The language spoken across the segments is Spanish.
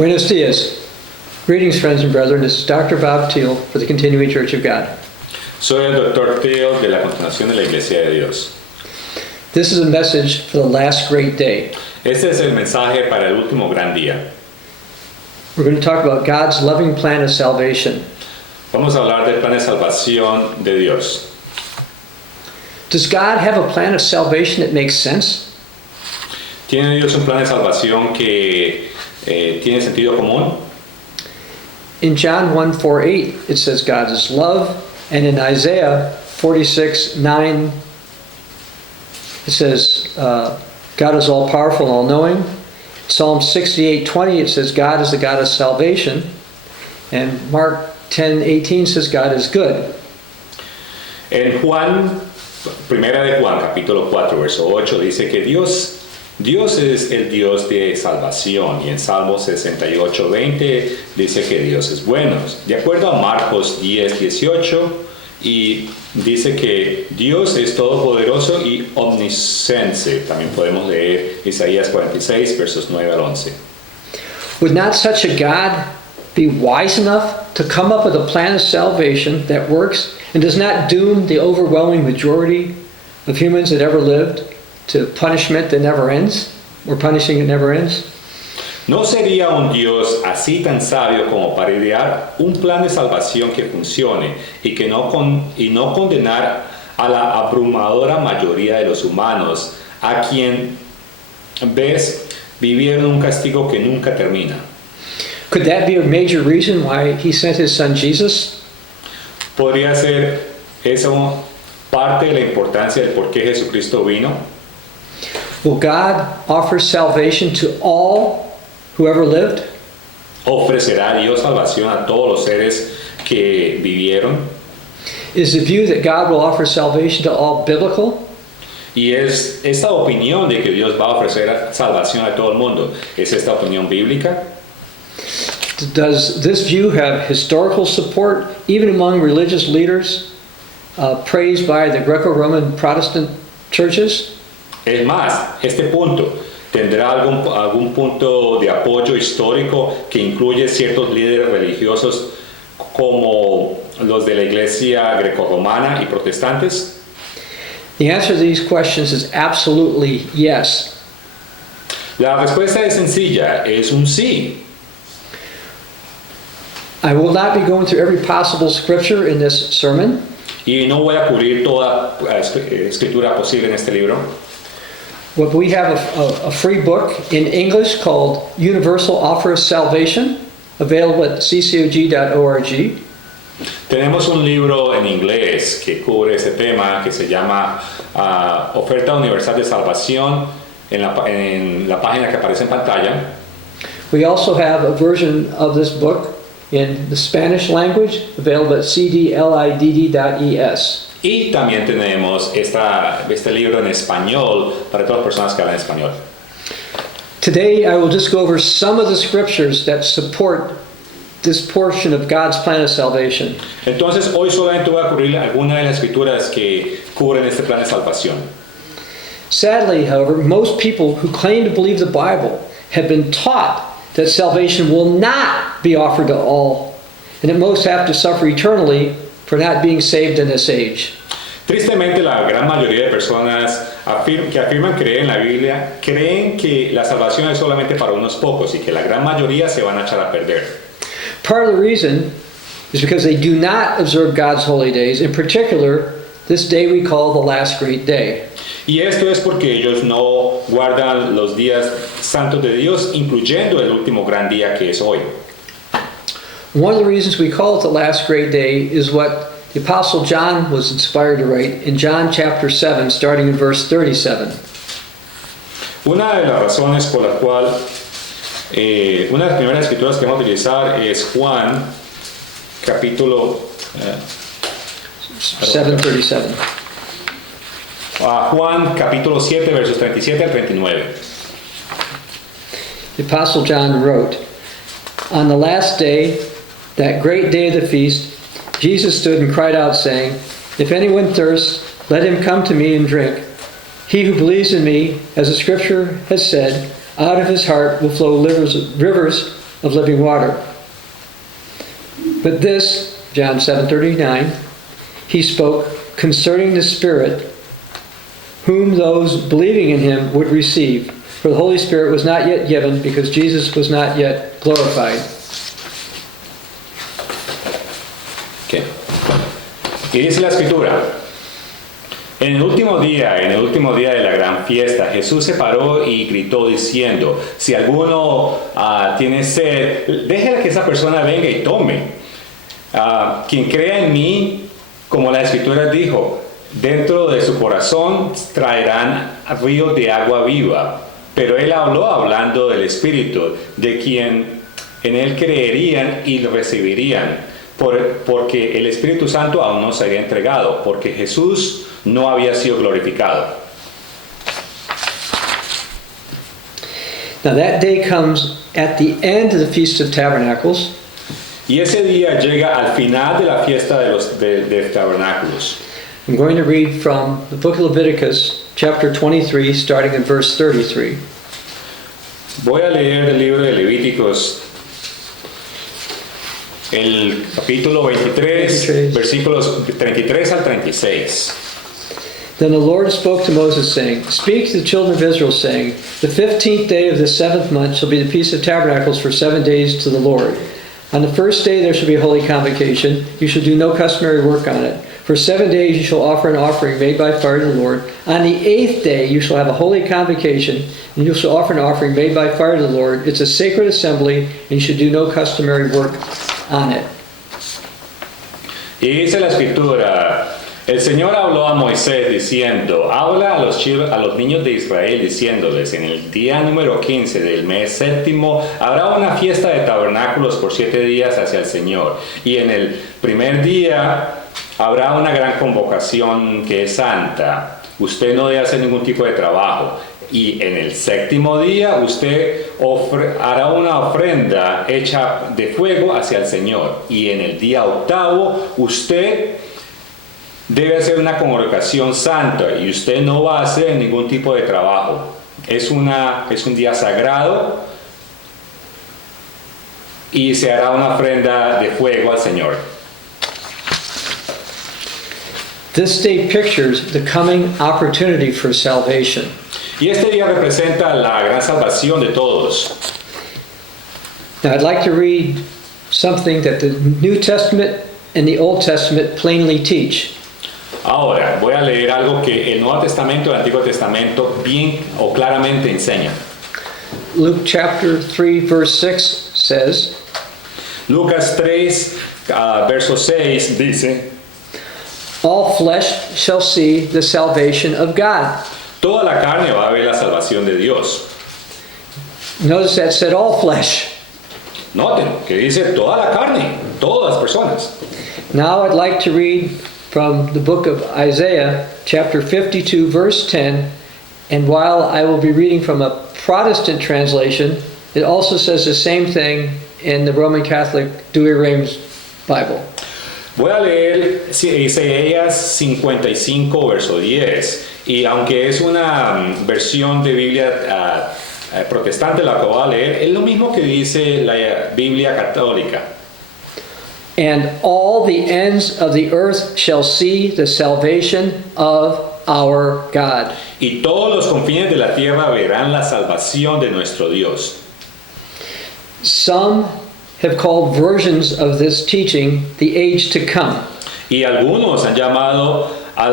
Buenos dias. Greetings, friends and brethren. This is Dr. Bob Thiel for the Continuing Church of God. Soy el Dr. Thiel de la Continuación de la Iglesia de Dios. This is a message for the last great day. Este es el mensaje para el último gran día. We're going to talk about God's loving plan of salvation. Vamos a hablar del plan de salvación de Dios. Does God have a plan of salvation that makes sense? ¿Tiene Dios un plan de salvación que tiene sentido común? In John 1:4-8, it says God is love, and in Isaiah 46:9, it says God is all-powerful and all-knowing. Psalm 68:20, it says God is the God of salvation. And Mark 10:18 says God is good. En Juan, primera de Juan, capítulo 4, verso 8, dice que Dios es el Dios de salvación. Y en Salmo 68:20 dice que Dios es bueno. De acuerdo a Marcos 10:18, y dice que Dios es todopoderoso y omnisciente. También podemos leer Isaías 46, versos 9 al 11. Would not such a God be wise enough to come up with a plan of salvation that works and does not doom the overwhelming majority of humans that ever lived to punishment that never ends, or punishing that never ends? ¿No sería un Dios así tan sabio como para idear un plan de salvación que funcione y no condenar a la abrumadora mayoría de los humanos a quien ves vivir en un castigo que nunca termina? Could that be a major reason why he sent his son Jesus? ¿Podría ser eso parte de la importancia del por qué Jesucristo vino? Will God offer salvation to all who ever lived? ¿Ofrecerá Dios salvación a todos los seres que vivieron? Is the view that God will offer salvation to all biblical? Y es esta opinión de que Dios va a ofrecer salvación a todo el mundo, ¿es esta opinión bíblica? Does this view have historical support even among religious leaders praised by the Greco-Roman Protestant churches? Es más, este punto tendrá algún punto de apoyo histórico que incluye ciertos líderes religiosos como los de la iglesia grecorromana y protestantes. The answer to these questions is absolutely yes. La respuesta es sencilla, es un sí. I will not be going through every possible scripture in this sermon. Y no voy a cubrir toda escritura posible en este libro. But we have a free book in English called Universal Offer of Salvation, available at ccog.org. Tenemos un libro en inglés que cubre este tema que se llama Oferta Universal de Salvación en la página que aparece en pantalla. We also have a version of this book in the Spanish language, available at cdlidd.es. Y también tenemos este libro en español para todas las personas que hablan español. Today I will just go over some of the scriptures that support this portion of God's plan of salvation. Entonces hoy solamente voy a cubrir algunas de las escrituras que cubren este plan de salvación. Sadly, however, most people who claim to believe the Bible have been taught that salvation will not be offered to all, and that most have to suffer eternally for not being saved in this age. Tristemente, la gran mayoría de personas que afirman creer en la Biblia creen que la salvación es solamente para unos pocos y que la gran mayoría se van a echar a perder. Part of the reason is because they do not observe God's holy days, in particular, this day we call the last great day. Y esto es porque ellos no guardan los días santos de Dios, incluyendo el último gran día que es hoy. One of the reasons we call it the last great day is what the Apostle John was inspired to write in John chapter 7, starting in verse 37. Una de las razones por la cual, una de las primeras escrituras que vamos a utilizar es Juan, capítulo 7:37. Juan, capítulo 7, versos 37 al 39. The Apostle John wrote, "On the last day, that great day of the feast, Jesus stood and cried out, saying, 'If anyone thirsts, let him come to me and drink. He who believes in me, as the scripture has said, out of his heart will flow rivers of living water. But this, John 7:39, he spoke concerning the Spirit, whom those believing in him would receive. For the Holy Spirit was not yet given, because Jesus was not yet glorified. Okay. Y dice la escritura, en el último día de la gran fiesta, Jesús se paró y gritó diciendo, si alguno tiene sed, déjela que esa persona venga y tome. Quien crea en mí, como la escritura dijo, dentro de su corazón traerán ríos de agua viva. Pero él habló hablando del Espíritu, de quien en él creerían y lo recibirían, porque el Espíritu Santo aún no se había entregado, porque Jesús no había sido glorificado. Now that day comes at the end of the Feast of Tabernacles. Y ese día llega al final de la fiesta de los tabernáculos. I'm going to read from the book of Leviticus, chapter 23, starting in verse 33. Voy a leer el libro de Levíticos, el capítulo 23, versículos 33 al 36. Then the Lord spoke to Moses, saying, Speak to the children of Israel, saying, The 15th day of the 7th month shall be the Feast of Tabernacles for 7 days to the Lord. On the first day there shall be a holy convocation. You shall do no customary work on it. For 7 days you shall offer an offering made by fire to the Lord. On the 8th day you shall have a holy convocation, and you shall offer an offering made by fire to the Lord. It's a sacred assembly, and you should do no customary work on it. Y dice la escritura, el Señor habló a Moisés diciendo, habla a los niños de Israel diciéndoles, en el día número 15 del mes séptimo habrá una fiesta de tabernáculos por 7 días hacia el Señor. Y en el primer día habrá una gran convocación que es santa. Usted no debe hacer ningún tipo de trabajo. Y en el séptimo día usted hará una ofrenda hecha de fuego hacia el Señor. Y en el día octavo usted debe hacer una congregación santa y usted no va a hacer ningún tipo de trabajo. Es un día sagrado y se hará una ofrenda de fuego al Señor. This day pictures the coming opportunity for salvation. Y este día representa la gran salvación de todos. Now I'd like to read something that the New Testament and the Old Testament plainly teach. Ahora, voy a leer algo que el Nuevo Testamento y el Antiguo Testamento bien o claramente enseñan. Luke chapter 3 verse 6 says, Lucas 3, verso 6 dice, All flesh shall see the salvation of God. toda la carne va a ver la salvación de Dios. Notice that said all flesh. Noten que dice toda la carne, todas las personas. Now I'd like to read from the book of Isaiah, chapter 52, verse 10. And while I will be reading from a Protestant translation, it also says the same thing in the Roman Catholic Douay-Rheims Bible. Voy a leer Isaías 55, verso 10. Y aunque es una versión de Biblia protestante la que voy a leer, es lo mismo que dice la Biblia católica. And all the ends of the earth shall see the salvation of our God. Y todos los confines de la tierra verán la salvación de nuestro Dios. Some have called versions of this teaching the age to come. Y algunos han llamado a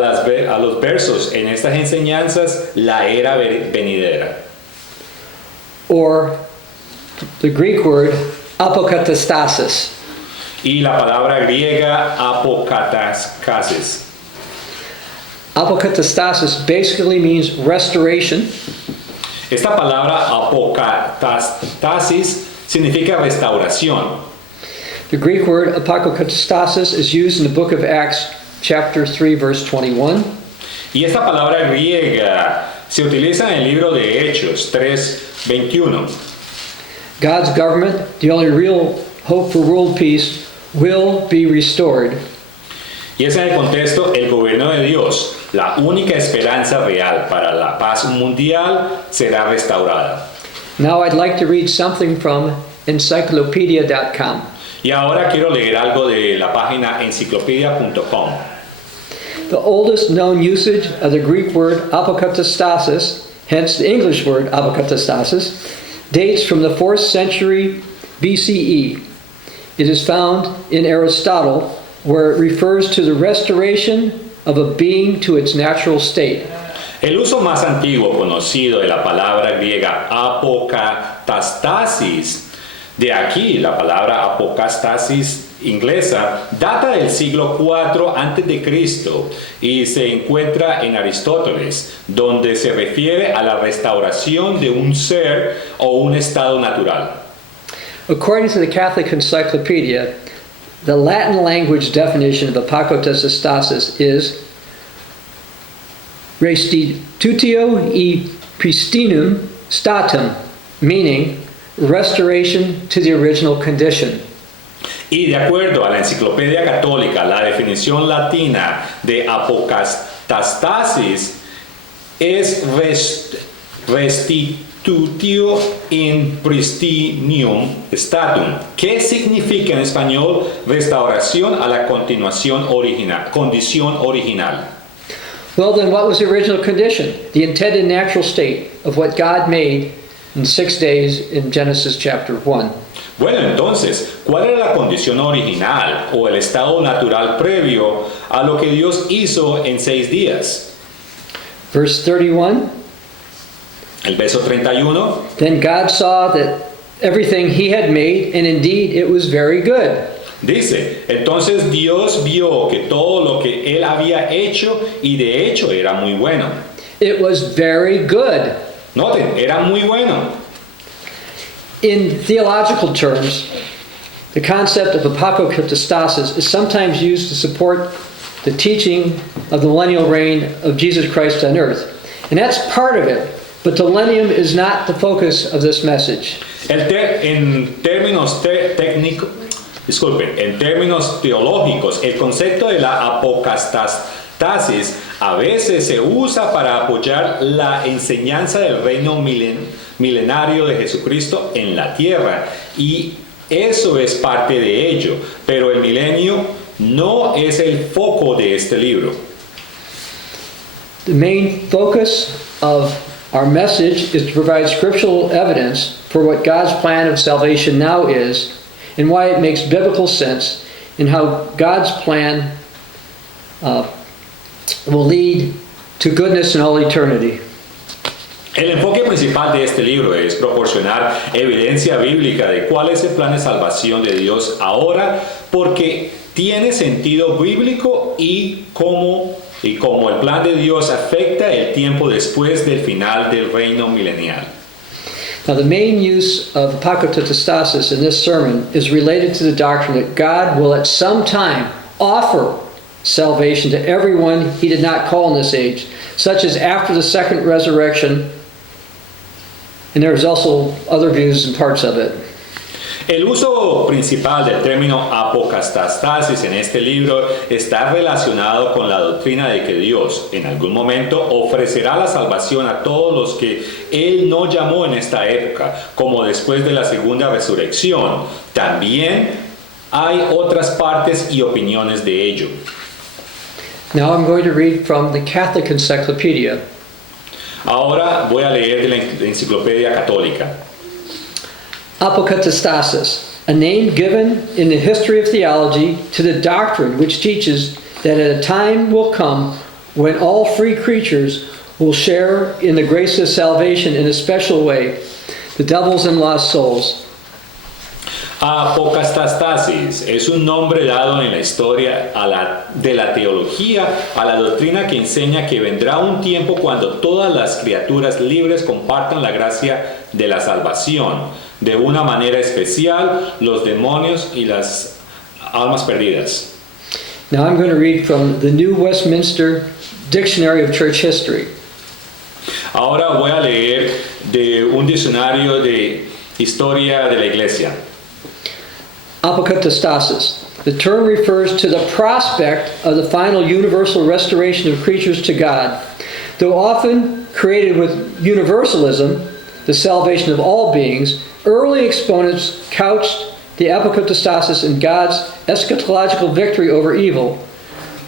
los versos en estas enseñanzas la era venidera. Or the Greek word apokatastasis. Y la palabra griega apokatastasis. Apokatastasis basically means restoration. Esta palabra apokatastasis significa restauración. The Greek word apokatastasis is used in the book of Acts chapter 3 verse 21. Y esta palabra griega se utiliza en el libro de Hechos 3:21. God's government, the only real hope for world peace, will be restored. Y es en el contexto el gobierno de Dios, la única esperanza real para la paz mundial será restaurada. Now I'd like to read something from encyclopedia.com. Y ahora quiero leer algo de la página enciclopedia.com. The oldest known usage of the Greek word apokatastasis, hence the English word apokatastasis, dates from the 4th century BCE. It is found in Aristotle, where it refers to the restoration of a being to its natural state. El uso más antiguo conocido de la palabra griega apokatastasis, de aquí la palabra apocastasis inglesa, data del siglo IV a.C. y se encuentra en Aristóteles, donde se refiere a la restauración de un ser o un estado natural. According to the Catholic Encyclopedia, the Latin language definition of apokatastasis is restitutio e pristinum statum, meaning restoration to the original condition. Y de acuerdo a la Enciclopedia Católica, la definición latina de apokatastasis es restitutio in pristinium statum, que significa en español restauración a la condición original. Well, then what was the original condition? The intended natural state of what God made in 6 days in Genesis chapter 1. Bueno, entonces, ¿cuál era la condición original o el estado natural previo a lo que Dios hizo en 6 días? Verse 31, El verso 31. then God saw that everything he had made, and indeed it was very good. Dice, entonces Dios vio que todo lo que Él había hecho y de hecho era muy bueno. It was very good. Noten, era muy bueno. In theological terms, the concept of apokatastasis is sometimes used to support the teaching of the millennial reign of Jesus Christ on earth. And that's part of it, but the millennium is not the focus of this message. En términos teológicos, el concepto de la apocastasis a veces se usa para apoyar la enseñanza del reino milenario de Jesucristo en la tierra, y eso es parte de ello, pero el milenio no es el foco de este libro. The main focus of our message is to provide scriptural evidence for what God's plan of salvation now is, and why it makes biblical sense, and how God's plan will lead to goodness in all eternity. El enfoque principal de este libro es proporcionar evidencia bíblica de cuál es el plan de salvación de Dios ahora, porque tiene sentido bíblico y cómo el plan de Dios afecta el tiempo después del final del reino milenial. Now, the main use of apokatastasis in this sermon is related to the doctrine that God will at some time offer salvation to everyone he did not call in this age, such as after the second resurrection, and there's also other views and parts of it. El uso principal del término apokatastasis en este libro está relacionado con la doctrina de que Dios en algún momento ofrecerá la salvación a todos los que Él no llamó en esta época, como después de la segunda resurrección. También hay otras partes y opiniones de ello. Now I'm going to read from the Catholic Encyclopedia. Ahora voy a leer de la Enciclopedia Católica. Apokatastasis, a name given in the history of theology to the doctrine which teaches that a time will come when all free creatures will share in the grace of salvation in a special way, the devils and lost souls. Apokatastasis es un nombre dado en la historia de la teología a la doctrina que enseña que vendrá un tiempo cuando todas las criaturas libres compartan la gracia de la salvación, de una manera especial los demonios y las almas perdidas. Now I'm going to read from the New Westminster Dictionary of Church History. Ahora voy a leer de un diccionario de historia de la Iglesia. Apokatastasis. The term refers to the prospect of the final universal restoration of creatures to God. Though often created with universalism, the salvation of all beings, early exponents couched the apokatastasis in God's eschatological victory over evil,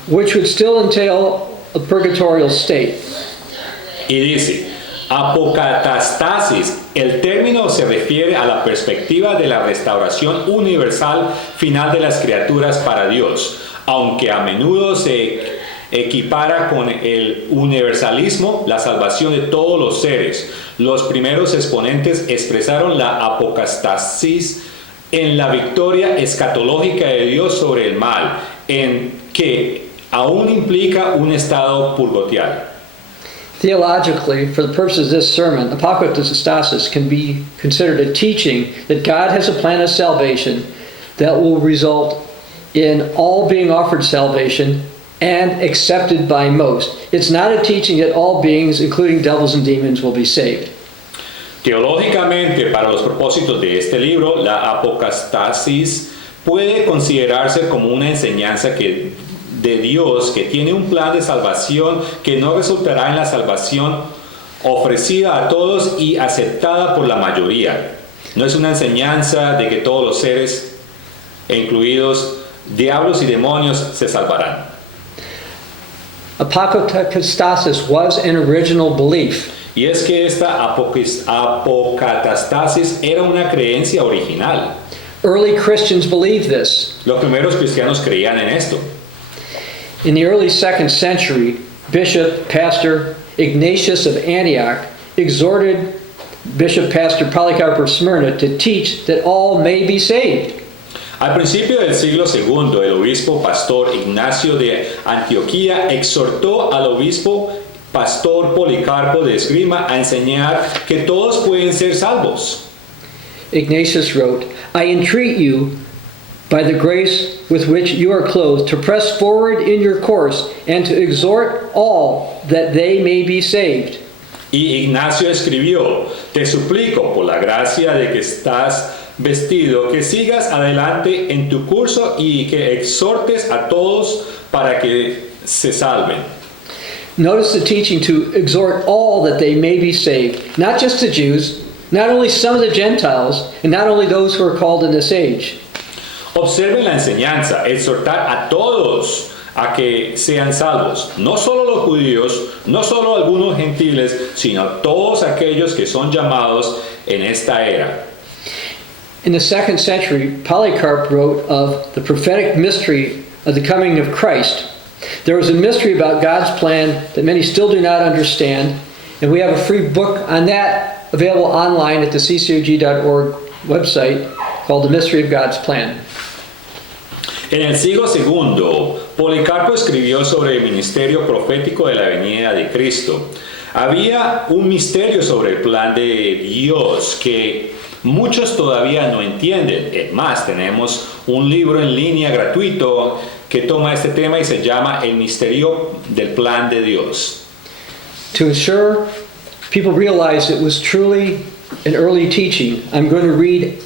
which would still entail a purgatorial state. Y dice, apocatastasis, el término se refiere a la perspectiva de la restauración universal final de las criaturas para Dios, aunque a menudo se equipara con el universalismo, la salvación de todos los seres. Los primeros exponentes expresaron la apocastasis en la victoria escatológica de Dios sobre el mal, en que aún implica un estado purgatorial. Theologically, for the purposes of this sermon, apokatastasis can be considered a teaching that God has a plan of salvation that will result in all being offered salvation and accepted by most. It's not a teaching that all beings, including devils and demons, will be saved. Teológicamente, para los propósitos de este libro, la apocastasis puede considerarse como una enseñanza de Dios que tiene un plan de salvación que no resultará en la salvación ofrecida a todos y aceptada por la mayoría. No es una enseñanza de que todos los seres, incluidos diablos y demonios, se salvarán. Apokatastasis was an original belief. Y es que esta apocatastasis era una creencia original. Early Christians believed this. Los primeros cristianos creían en esto. In the early 2nd century, Bishop Pastor Ignatius of Antioch exhorted Bishop Pastor Polycarp of Smyrna to teach that all may be saved. Al principio del siglo II, el obispo pastor Ignacio de Antioquía exhortó al obispo pastor Policarpo de Esgrima a enseñar que todos pueden ser salvos. Ignatius wrote, I entreat you, by the grace with which you are clothed, to press forward in your course and to exhort all that they may be saved. Y Ignacio escribió, te suplico por la gracia de que estás vestido, que sigas adelante en tu curso y que exhortes a todos para que se salven. Notice the teaching to exhort all that they may be saved, not just the Jews, not only some of the Gentiles, and not only those who are called in this age. Observen la enseñanza, exhortar a todos a que sean salvos, no solo los judíos, no solo algunos gentiles, sino todos aquellos que son llamados en esta era. In the 2nd century, Polycarp wrote of the prophetic mystery of the coming of Christ. There was a mystery about God's plan that many still do not understand, and we have a free book on that available online at the ccog.org website called The Mystery of God's Plan. En el siglo II, Policarpo escribió sobre el ministerio profético de la venida de Cristo. Había un misterio sobre el plan de Dios que muchos todavía no entienden. Es más, tenemos un libro en línea gratuito que toma este tema y se llama El misterio del plan de Dios. To ensure people realize it was truly an early teaching, I'm going to read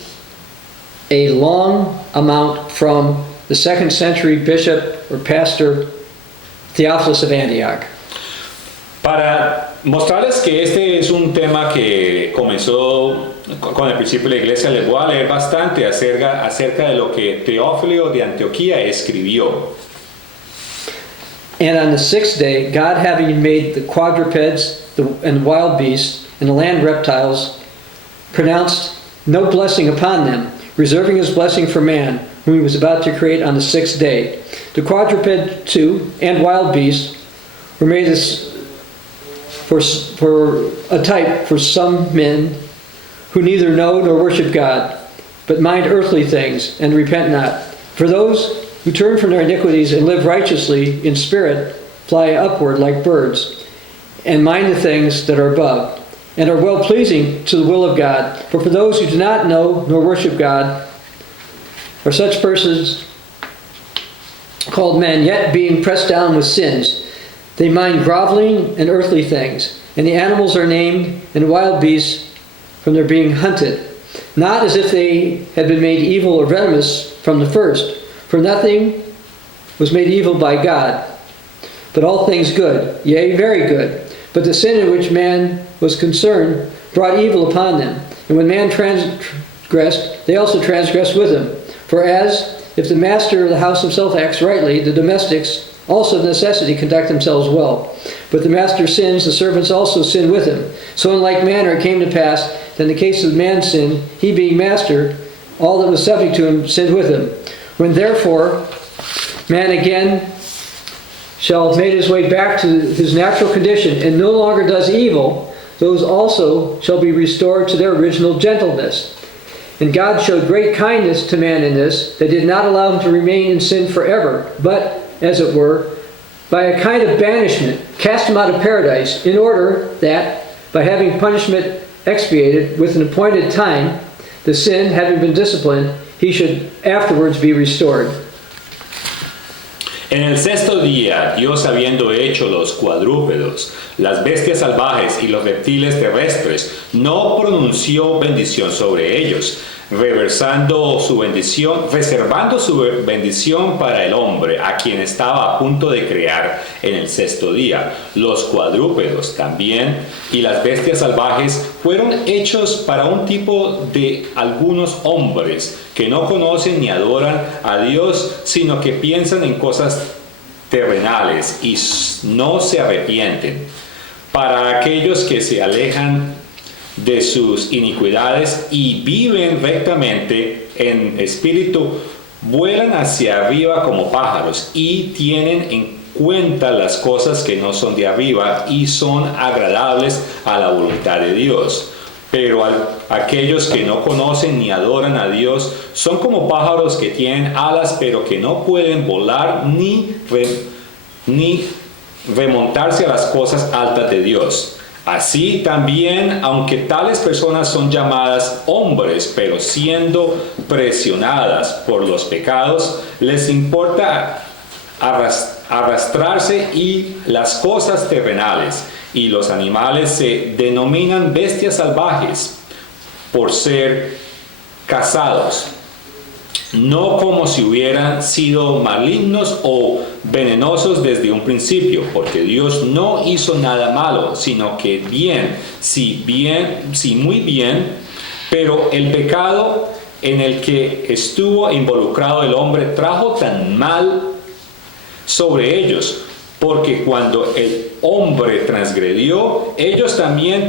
a long amount from the 2nd century bishop or pastor Theophilus of Antioch. Para mostrarles que este es un tema que comenzó con el principio de la iglesia, les voy a leer bastante acerca de lo que Teófilo de Antioquía escribió. And on the 6th day, God having made the quadrupeds and wild beasts and the land reptiles, pronounced no blessing upon them, reserving his blessing for man, whom he was about to create on the 6th day. The quadruped too and wild beasts were made for a type for some men who neither know nor worship God, but mind earthly things and repent not. For those who turn from their iniquities and live righteously in spirit fly upward like birds, and mind the things that are above, and are well pleasing to the will of God. But for those who do not know nor worship God, are such persons called men, yet being pressed down with sins, they mind groveling and earthly things, and the animals are named, and wild beasts from their being hunted, not as if they had been made evil or venomous from the first, for nothing was made evil by God, but all things good, yea, very good. But the sin in which man was concerned brought evil upon them. And when man transgressed, they also transgressed with him. For as if the master of the house himself acts rightly, the domestics also of necessity conduct themselves well. But the master sins, the servants also sin with him. So in like manner it came to pass that in the case of man's sin, he being master, all that was subject to him sinned with him. When therefore man again shall have made his way back to his natural condition and no longer does evil, those also shall be restored to their original gentleness. And God showed great kindness to man in this, that did not allow him to remain in sin forever, but, as it were, by a kind of banishment, cast him out of paradise, in order that, by having punishment expiated with an appointed time, the sin, having been disciplined, he should afterwards be restored. En el sexto día, Dios habiendo hecho los cuadrúpedos, las bestias salvajes y los reptiles terrestres, no pronunció bendición sobre ellos, reservando su bendición para el hombre, a quien estaba a punto de crear en el sexto día. Los cuadrúpedos también y las bestias salvajes fueron hechos para un tipo de algunos hombres que no conocen ni adoran a Dios, sino que piensan en cosas terrenales y no se arrepienten. Para aquellos que se alejan de sus iniquidades y viven rectamente en espíritu, vuelan hacia arriba como pájaros y tienen en cuenta las cosas que no son de arriba y son agradables a la voluntad de Dios. Pero aquellos que no conocen ni adoran a Dios son como pájaros que tienen alas pero que no pueden volar ni remontarse a las cosas altas de Dios. Así también, aunque tales personas son llamadas hombres, pero siendo presionadas por los pecados, les importa arrastrarse y las cosas terrenales, y los animales se denominan bestias salvajes por ser cazados, no como si hubieran sido malignos o venenosos desde un principio, porque Dios no hizo nada malo, sino que muy bien, pero el pecado en el que estuvo involucrado el hombre trajo tan mal sobre ellos, porque cuando el hombre transgredió, ellos también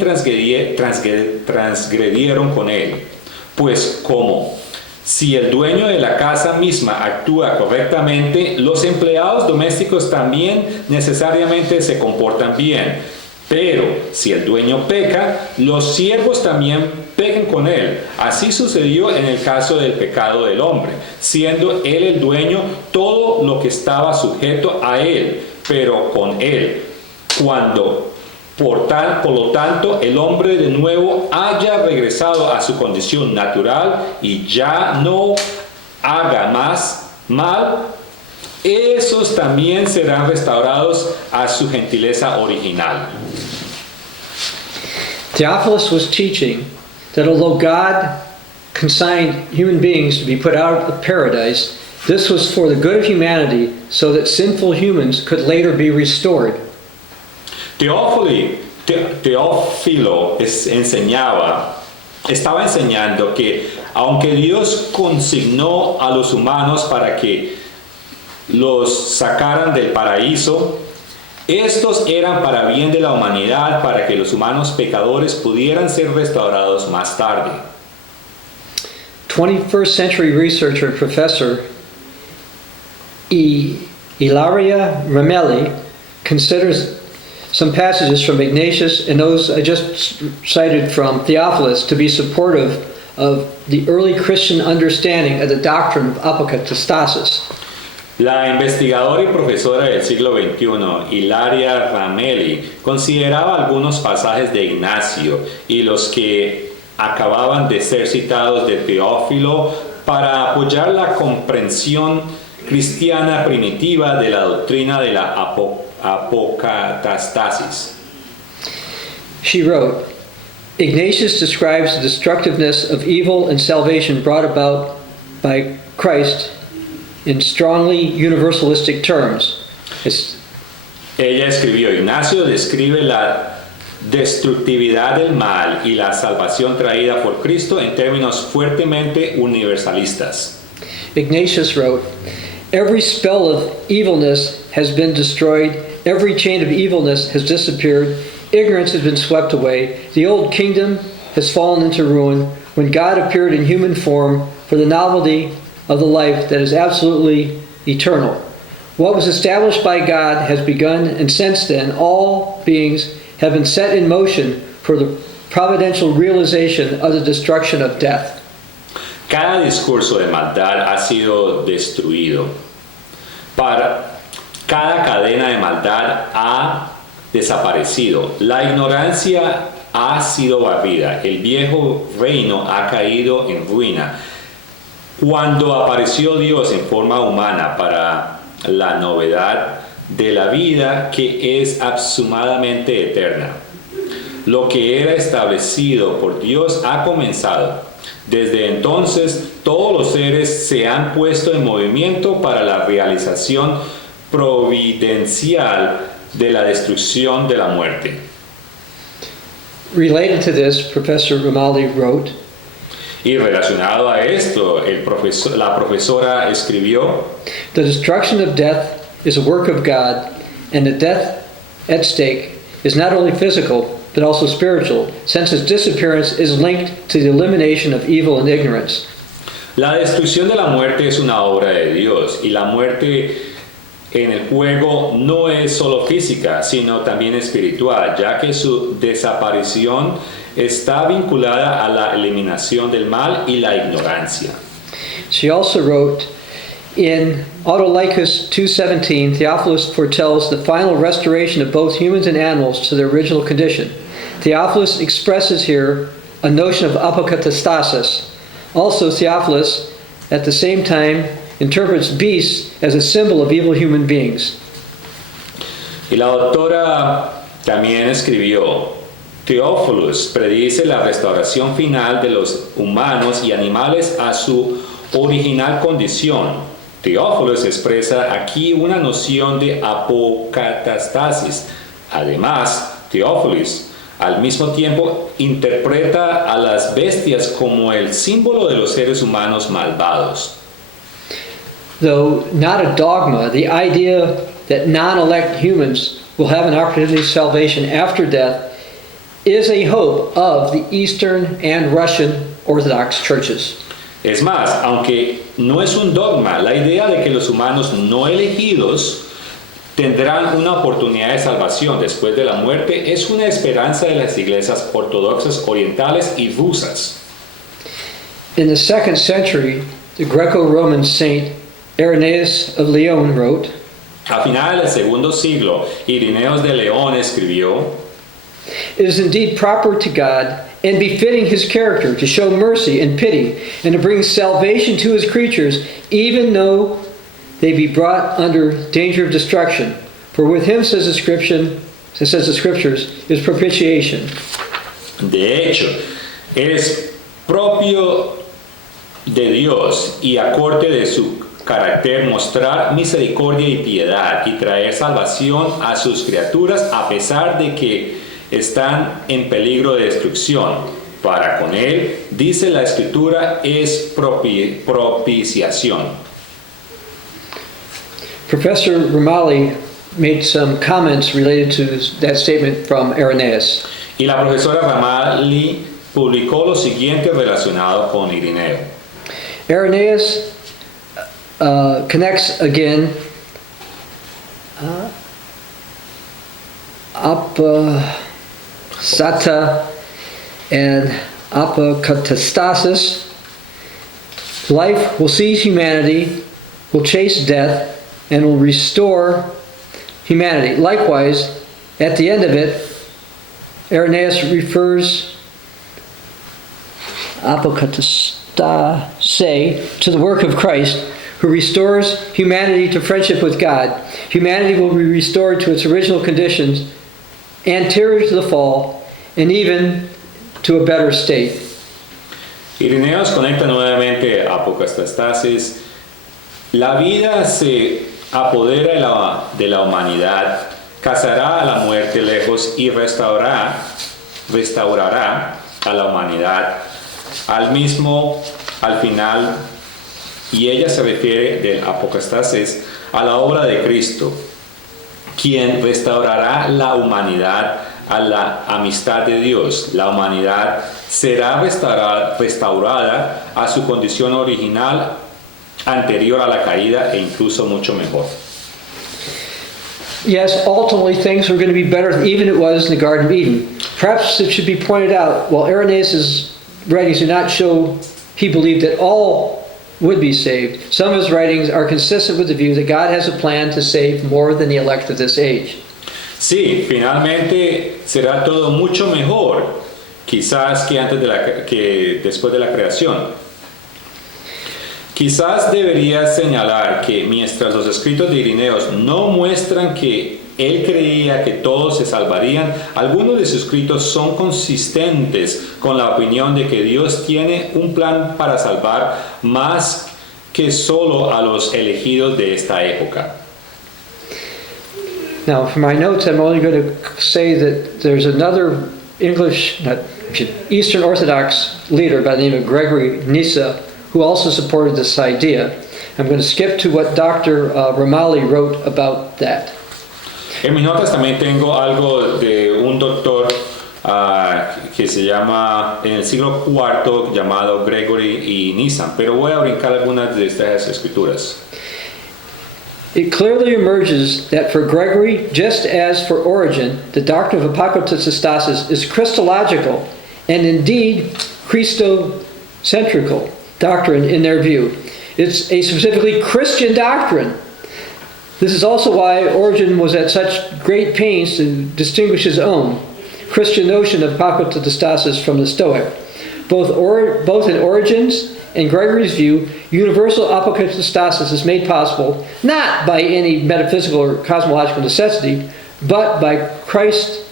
transgredieron con él. Pues como si el dueño de la casa misma actúa correctamente, los empleados domésticos también necesariamente se comportan bien. Pero si el dueño peca, los siervos también pecan con él. Así sucedió en el caso del pecado del hombre, siendo él el dueño, todo lo que estaba sujeto a él, pero con él. Cuando por lo tanto el hombre de nuevo haya regresado a su condición natural y ya no haga más mal, esos también serán restaurados a su gentileza original. Theophilus was teaching that although God consigned human beings to be put out of paradise, this was for the good of humanity, so that sinful humans could later be restored. Teófilo estaba enseñando que aunque Dios consignó a los humanos para que los sacaran del paraíso, estos eran para bien de la humanidad, para que los humanos pecadores pudieran ser restaurados más tarde. 21st century researcher and professor Ilaria Ramelli considers some passages from Ignatius and those I just cited from Theophilus to be supportive of the early Christian understanding of the doctrine of apokatastasis. La investigadora y profesora del siglo XXI, Ilaria Ramelli, consideraba algunos pasajes de Ignacio y los que acababan de ser citados de Teófilo para apoyar la comprensión cristiana primitiva de la doctrina de la apokatastasis. She wrote, Ignatius describes the destructiveness of evil and salvation brought about by Christ in strongly universalistic terms. Ella escribió, Ignacio describe la destructividad del mal y la salvación traída por Cristo en términos fuertemente universalistas. Ignatius wrote, "Every spell of evilness has been destroyed, every chain of evilness has disappeared, ignorance has been swept away, the old kingdom has fallen into ruin when God appeared in human form for the novelty of the life that is absolutely eternal. What was established by God has begun, and since then all beings have been set in motion for the providential realization of the destruction of death." Cada discurso de maldad ha sido destruido. Cada cadena de maldad ha desaparecido. La ignorancia ha sido barrida. El viejo reino ha caído en ruina. Cuando apareció Dios en forma humana para la novedad de la vida que es absumadamente eterna. Lo que era establecido por Dios ha comenzado. Desde entonces, todos los seres se han puesto en movimiento para la realización providencial de la destrucción de la muerte. Related to this, Professor Ramalli wrote, Y relacionado a esto, la profesora escribió, "The destruction of death is a work of God, and the death at stake is not only physical, but also spiritual, since its disappearance is linked to the elimination of evil and ignorance." la destrucción de la muerte es una obra de Dios y la muerte en el juego no es solo física, sino también espiritual, ya que su desaparición está vinculada a la eliminación del mal y la ignorancia. She also wrote, in Autolycus 2:17, Theophilus foretells the final restoration of both humans and animals to their original condition. Theophilus expresses here a notion of apokatastasis. Also, Theophilus, at the same time, interprets beasts as a symbol of evil human beings. Y la doctora también escribió, Theophilus predice la restauración final de los humanos y animales a su original condición. Theophilus expresa aquí una noción de apocatastasis. Además, Theophilus al mismo tiempo interpreta a las bestias como el símbolo de los seres humanos malvados. Though not a dogma, the idea that non-elect humans will have an opportunity of salvation after death is a hope of the Eastern and Russian Orthodox churches. Es más, aunque no es un dogma, la idea de que los humanos no elegidos tendrán una oportunidad de salvación después de la muerte es una esperanza de las iglesias ortodoxas orientales y rusas. In the 2nd century, the Greco-Roman saint Irenaeus of Lyon wrote, A finales del segundo siglo, Ireneos de León escribió, "It is indeed proper to God and befitting his character to show mercy and pity and to bring salvation to his creatures, even though they be brought under danger of destruction. For with him, says the scriptures, is propitiation." De hecho, es propio de Dios y acorde de su carácter mostrar misericordia y piedad y traer salvación a sus criaturas a pesar de que están en peligro de destrucción. Para con él, dice la Escritura, es propiciación. Professor Ramalli made some comments related to that statement from Irenaeus. Y la profesora Ramalli publicó lo siguiente relacionado con Irineo. Irenaeus connects again apasata and apokatastasis. Life will seize humanity, will chase death, and will restore humanity. Likewise, at the end of it, Irenaeus refers apokatastase to the work of Christ, who restores humanity to friendship with God. Humanity will be restored to its original conditions, anterior to the fall, and even to a better state. Ireneos conecta nuevamente apocatastasis. La vida se apodera de la humanidad, cazará a la muerte lejos y restaurará a la humanidad al final, y ella se refiere del apostasis a la obra de Cristo, quien restaurará la humanidad a la amistad de Dios. La humanidad será restaurada a su condición original anterior a la caída e incluso mucho mejor. Yes, ultimately things are going to be better than even it was in the Garden of Eden. Perhaps it should be pointed out, while Irenaeus' writings do not show he believed that all would be saved, some of his writings are consistent with the view that God has a plan to save more than the elect of this age. Sí, finalmente será todo mucho mejor, quizás que después de la creación. Quizás debería señalar que mientras los escritos de Ireneo no muestran que él creía que todos se salvarían, algunos de sus escritos son consistentes con la opinión de que Dios tiene un plan para salvar más que solo a los elegidos de esta época. Now, for my notes, I'm only going to say that there's another Eastern Orthodox leader by the name of Gregory Nyssa who also supported this idea. I'm going to skip to what Dr. Romali wrote about that. En mis notas también tengo algo de un doctor que se llama en el siglo IV llamado Gregory y Nyssa, pero voy a brincar algunas de estas escrituras. It clearly emerges that for Gregory, just as for Origen, the doctrine of apokatastasis is Christological and indeed Christocentrical doctrine in their view. It's a specifically Christian doctrine. This is also why Origen was at such great pains to distinguish his own Christian notion of apokatastasis from the Stoic. Both in Origen's and Gregory's view, universal apokatastasis is made possible not by any metaphysical or cosmological necessity, but by Christ's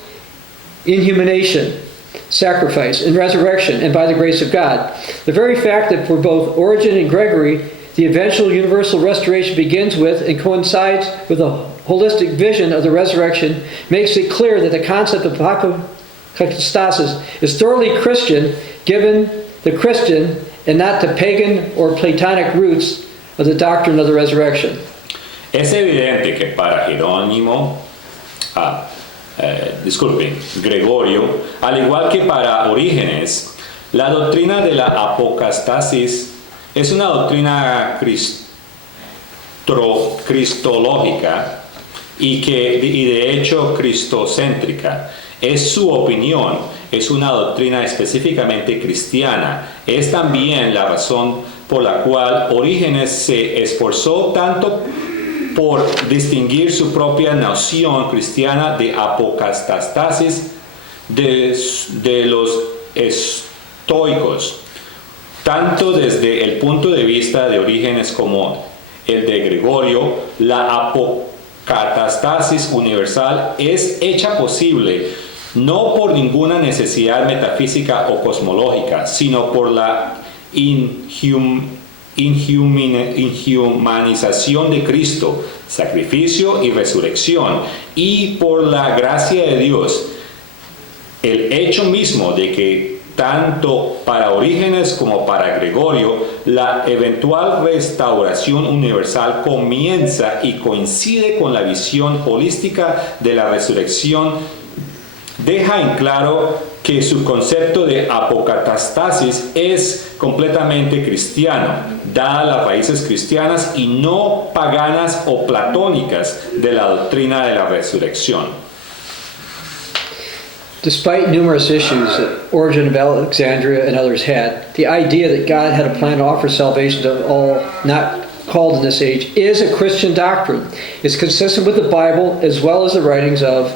inhumanation, sacrifice, and resurrection, and by the grace of God. The very fact that for both Origen and Gregory, the eventual universal restoration begins with and coincides with a holistic vision of the resurrection makes it clear that the concept of apokatastasis is thoroughly Christian, given the Christian and not the pagan or Platonic roots of the doctrine of the resurrection. Es evidente que para Jerónimo, Gregorio, al igual que para Orígenes, la doctrina de la apocastasis es una doctrina cristológica y de hecho cristocéntrica. Es su opinión, es una doctrina específicamente cristiana. Es también la razón por la cual Orígenes se esforzó tanto por distinguir su propia noción cristiana de apocastasis de los estoicos, tanto desde el punto de vista de Orígenes como el de Gregorio. La apocatastasis universal es hecha posible no por ninguna necesidad metafísica o cosmológica, sino por la inhumanización de Cristo, sacrificio y resurrección, y por la gracia de Dios. El hecho mismo de que tanto para Orígenes como para Gregorio, la eventual restauración universal comienza y coincide con la visión holística de la resurrección, deja en claro que su concepto de apocatastasis es completamente cristiano, dadas las raíces cristianas y no paganas o platónicas de la doctrina de la resurrección. Despite numerous issues that Origen of Alexandria and others had, the idea that God had a plan to offer salvation to all not called in this age is a Christian doctrine. It's consistent with the Bible as well as the writings of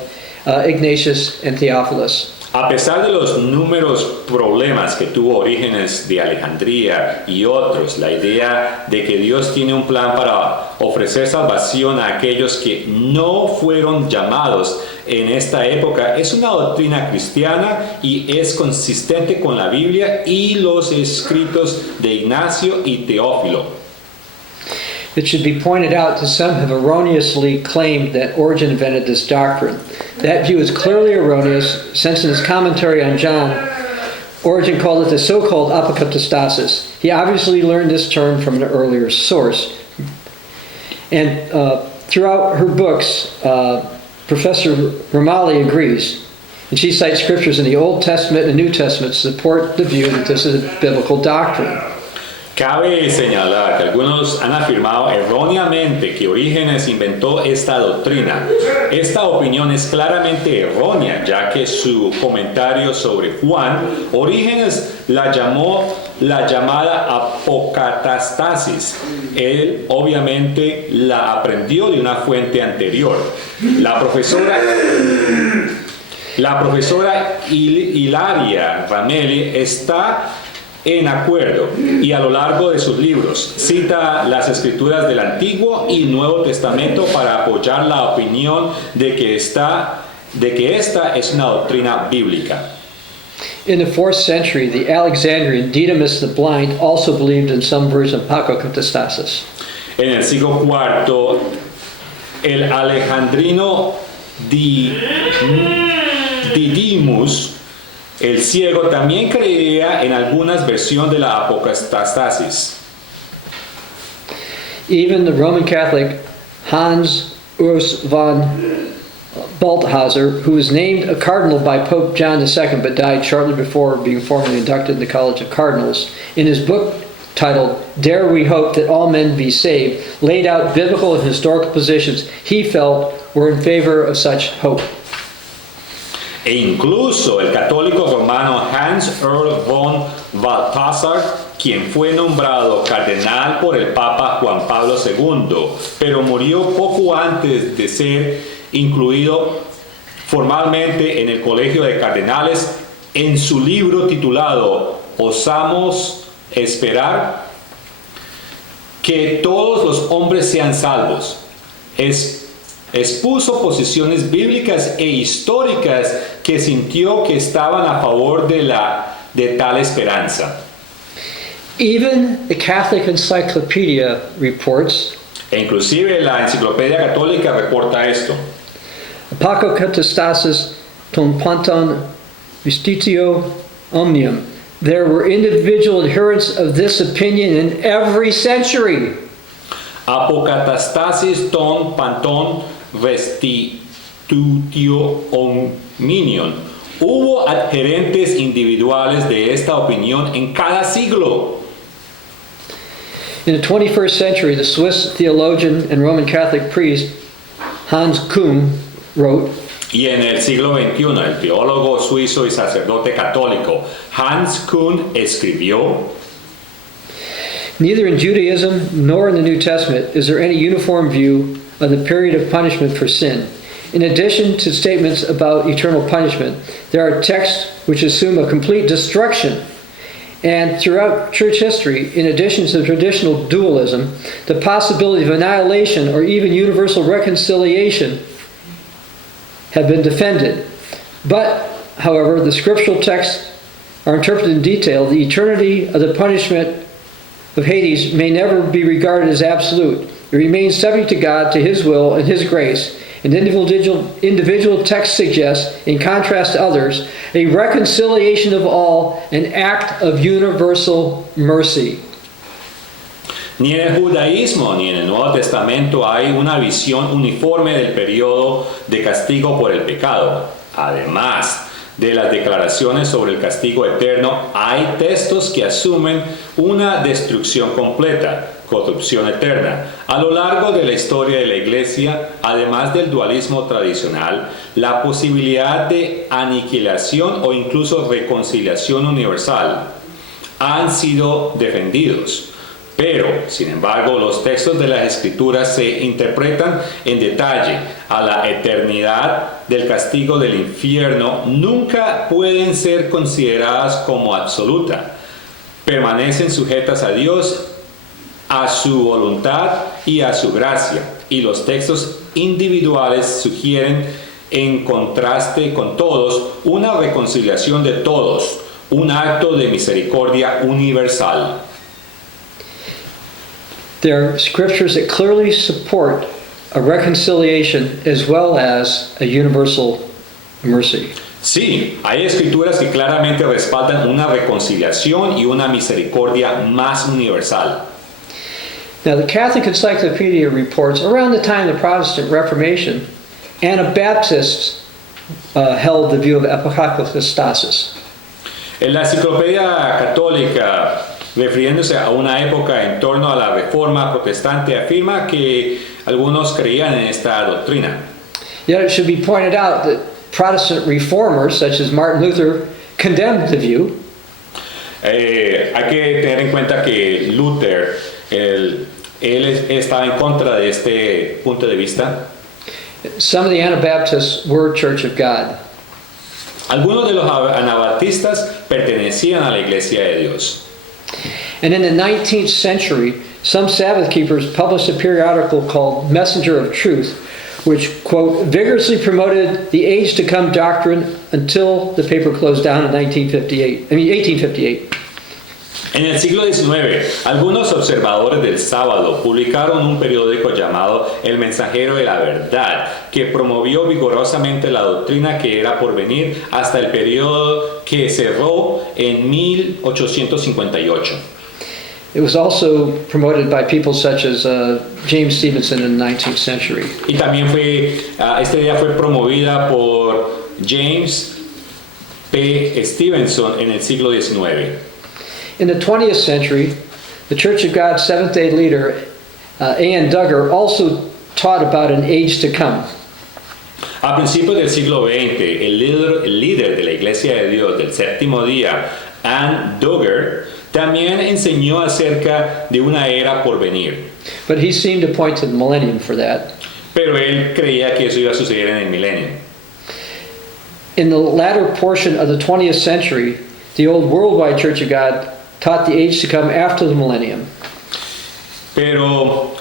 Ignatius and Theophilus. A pesar de los números problemas que tuvo Orígenes de Alejandría y otros, la idea de que Dios tiene un plan para ofrecer salvación a aquellos que no fueron llamados en esta época es una doctrina cristiana y es consistente con la Biblia y los escritos de Ignacio y Teófilo. It should be pointed out that some have erroneously claimed that Origen invented this doctrine. That view is clearly erroneous, since in his commentary on John, Origen called it the so-called apokatastasis. He obviously learned this term from an earlier source. And throughout her books, Professor Romali agrees. And she cites scriptures in the Old Testament and New Testament to support the view that this is a biblical doctrine. Cabe señalar que algunos han afirmado erróneamente que Orígenes inventó esta doctrina. Esta opinión es claramente errónea, ya que su comentario sobre Juan, Orígenes la llamó la llamada apocatastasis. Él obviamente la aprendió de una fuente anterior. La profesora Hilaria Ramelli está en acuerdo y a lo largo de sus libros cita las escrituras del Antiguo y Nuevo Testamento para apoyar la opinión de que esta es una doctrina bíblica. In the 4th century, the Alexandrian Didymus the Blind also believed in some version of apokatastasis. En el siglo IV, el alejandrino Didymus, el ciego, también creía en algunas versiones de la apocatastasis. Even the Roman Catholic Hans Urs von Balthasar, who was named a cardinal by Pope John II but died shortly before being formally inducted in the College of Cardinals, in his book titled Dare We Hope That All Men Be Saved, laid out biblical and historical positions he felt were in favor of such hope. E incluso el católico romano Hans Urs von Balthasar, quien fue nombrado cardenal por el Papa Juan Pablo II, pero murió poco antes de ser incluido formalmente en el Colegio de Cardenales, en su libro titulado ¿Osamos esperar que todos los hombres sean salvos? Expuso posiciones bíblicas e históricas que sintió que estaban a favor de tal esperanza. Even the Catholic Encyclopedia reports, E inclusive la Enciclopedia Católica reporta esto. Apokatastasis ton panton justitio omnium. There were individual adherents of this opinion in every century. Apocatastasis ton panton restitutio omnium. Hubo adherentes individuales de esta opinión en cada siglo. In the 21st century, the Swiss theologian and Roman Catholic priest Hans Küng wrote, Y en el siglo XXI, el teólogo suizo y sacerdote católico Hans Küng escribió: neither in Judaism nor in the New Testament is there any uniform view of the period of punishment for sin. In addition to statements about eternal punishment, there are texts which assume a complete destruction. And throughout church history, in addition to traditional dualism, the possibility of annihilation or even universal reconciliation have been defended. But, however, the scriptural texts are interpreted in detail. The eternity of the punishment of Hades may never be regarded as absolute. It remains subject to God, to His will and His grace. And individual texts suggest, in contrast to others, a reconciliation of all, an act of universal mercy. Ni en el judaísmo ni en el Nuevo Testamento hay una visión uniforme del periodo de castigo por el pecado. Además de las declaraciones sobre el castigo eterno, hay textos que asumen una destrucción completa, corrupción eterna. A lo largo de la historia de la Iglesia, además del dualismo tradicional, la posibilidad de aniquilación o incluso reconciliación universal han sido defendidos. Pero, sin embargo, los textos de las Escrituras se interpretan en detalle. A la eternidad del castigo del infierno nunca pueden ser consideradas como absoluta. Permanecen sujetas a Dios, a su voluntad y a su gracia. Y los textos individuales sugieren, en contraste con todos, una reconciliación de todos, un acto de misericordia universal. There are scriptures that clearly support a reconciliation as well as a universal mercy. Sí, hay escrituras que claramente respaldan una reconciliación y una misericordia más universal. Now, the Catholic Encyclopedia reports around the time of the Protestant Reformation, Anabaptists held the view of apokatastasis. En la enciclopedia católica, refiriéndose a una época en torno a la reforma protestante, afirma que algunos creían en esta doctrina. Yet it should be pointed out that Protestant reformers, such as Martin Luther, condemned the view. Hay que tener en cuenta que Luther, él estaba en contra de este punto de vista. Some of the Anabaptists were Church of God. Algunos de los anabaptistas pertenecían a la Iglesia de Dios. And in the 19th century, some Sabbath keepers published a periodical called Messenger of Truth, which, quote, vigorously promoted the age to come doctrine until the paper closed down in 1858. En el siglo XIX, algunos observadores del sábado publicaron un periódico llamado El Mensajero de la Verdad, que promovió vigorosamente la doctrina que era por venir hasta el periodo que cerró en 1858. It was also promoted by people such as James Stevenson in the 19th century. Y también esta idea fue promovida por James P. Stevenson en el siglo XIX. In the 20th century, the Church of God Seventh-day leader, A.N. Duggar, also taught about an age to come. A principios del siglo XX, el líder de la Iglesia de Dios del Séptimo Día, A.N. Duggar, también enseñó acerca de una era por venir. But he seemed to point to the millennium for that. Pero él creía que eso iba a suceder en el milenio. In the latter portion of the 20th century, the old worldwide Church of God taught the age to come after the millennium. Pero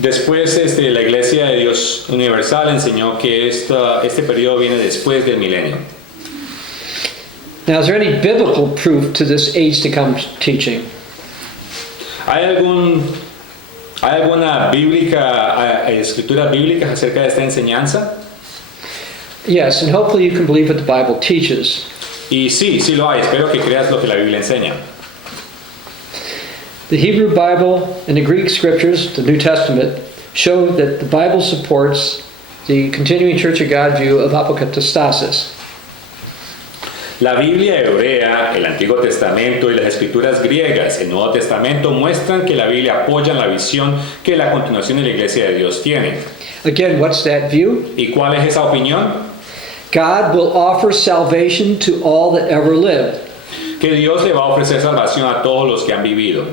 después la Iglesia de Dios Universal enseñó que este periodo viene después del milenio. Now, is there any biblical proof to this age to come teaching? ¿Hay alguna escritura bíblica acerca de esta enseñanza? Yes, and hopefully you can believe what the Bible teaches. Y sí lo hay. Espero que creas lo que la Biblia enseña. The Hebrew Bible and the Greek scriptures, the New Testament, show that the Bible supports the continuing Church of God view of apokatastasis. La Biblia hebrea, el Antiguo Testamento y las escrituras griegas, el Nuevo Testamento, muestran que la Biblia apoya la visión que la continuación de la Iglesia de Dios tiene. Again, what's that view? ¿Y cuál es esa opinión? God will offer salvation to all that ever lived. Que Dios le va a ofrecer salvación a todos los que han vivido.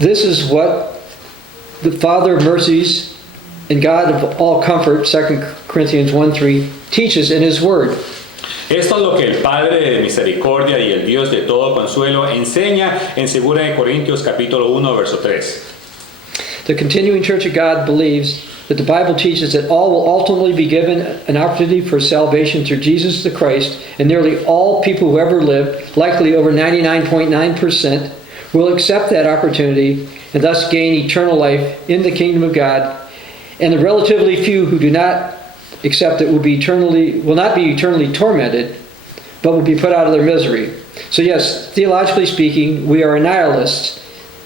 This is what the Father of mercies and God of all comfort, 2 Corinthians 1:3, teaches in His Word. Esto es lo que el Padre de misericordia y el Dios de todo consuelo enseña en 2 Corintios capítulo 1, verso 3. The continuing Church of God believes that the Bible teaches that all will ultimately be given an opportunity for salvation through Jesus the Christ, and nearly all people who ever lived, likely over 99.9%, will accept that opportunity and thus gain eternal life in the kingdom of God. And the relatively few who do not accept it will not be eternally tormented, but will be put out of their misery. So yes, theologically speaking, we are nihilists.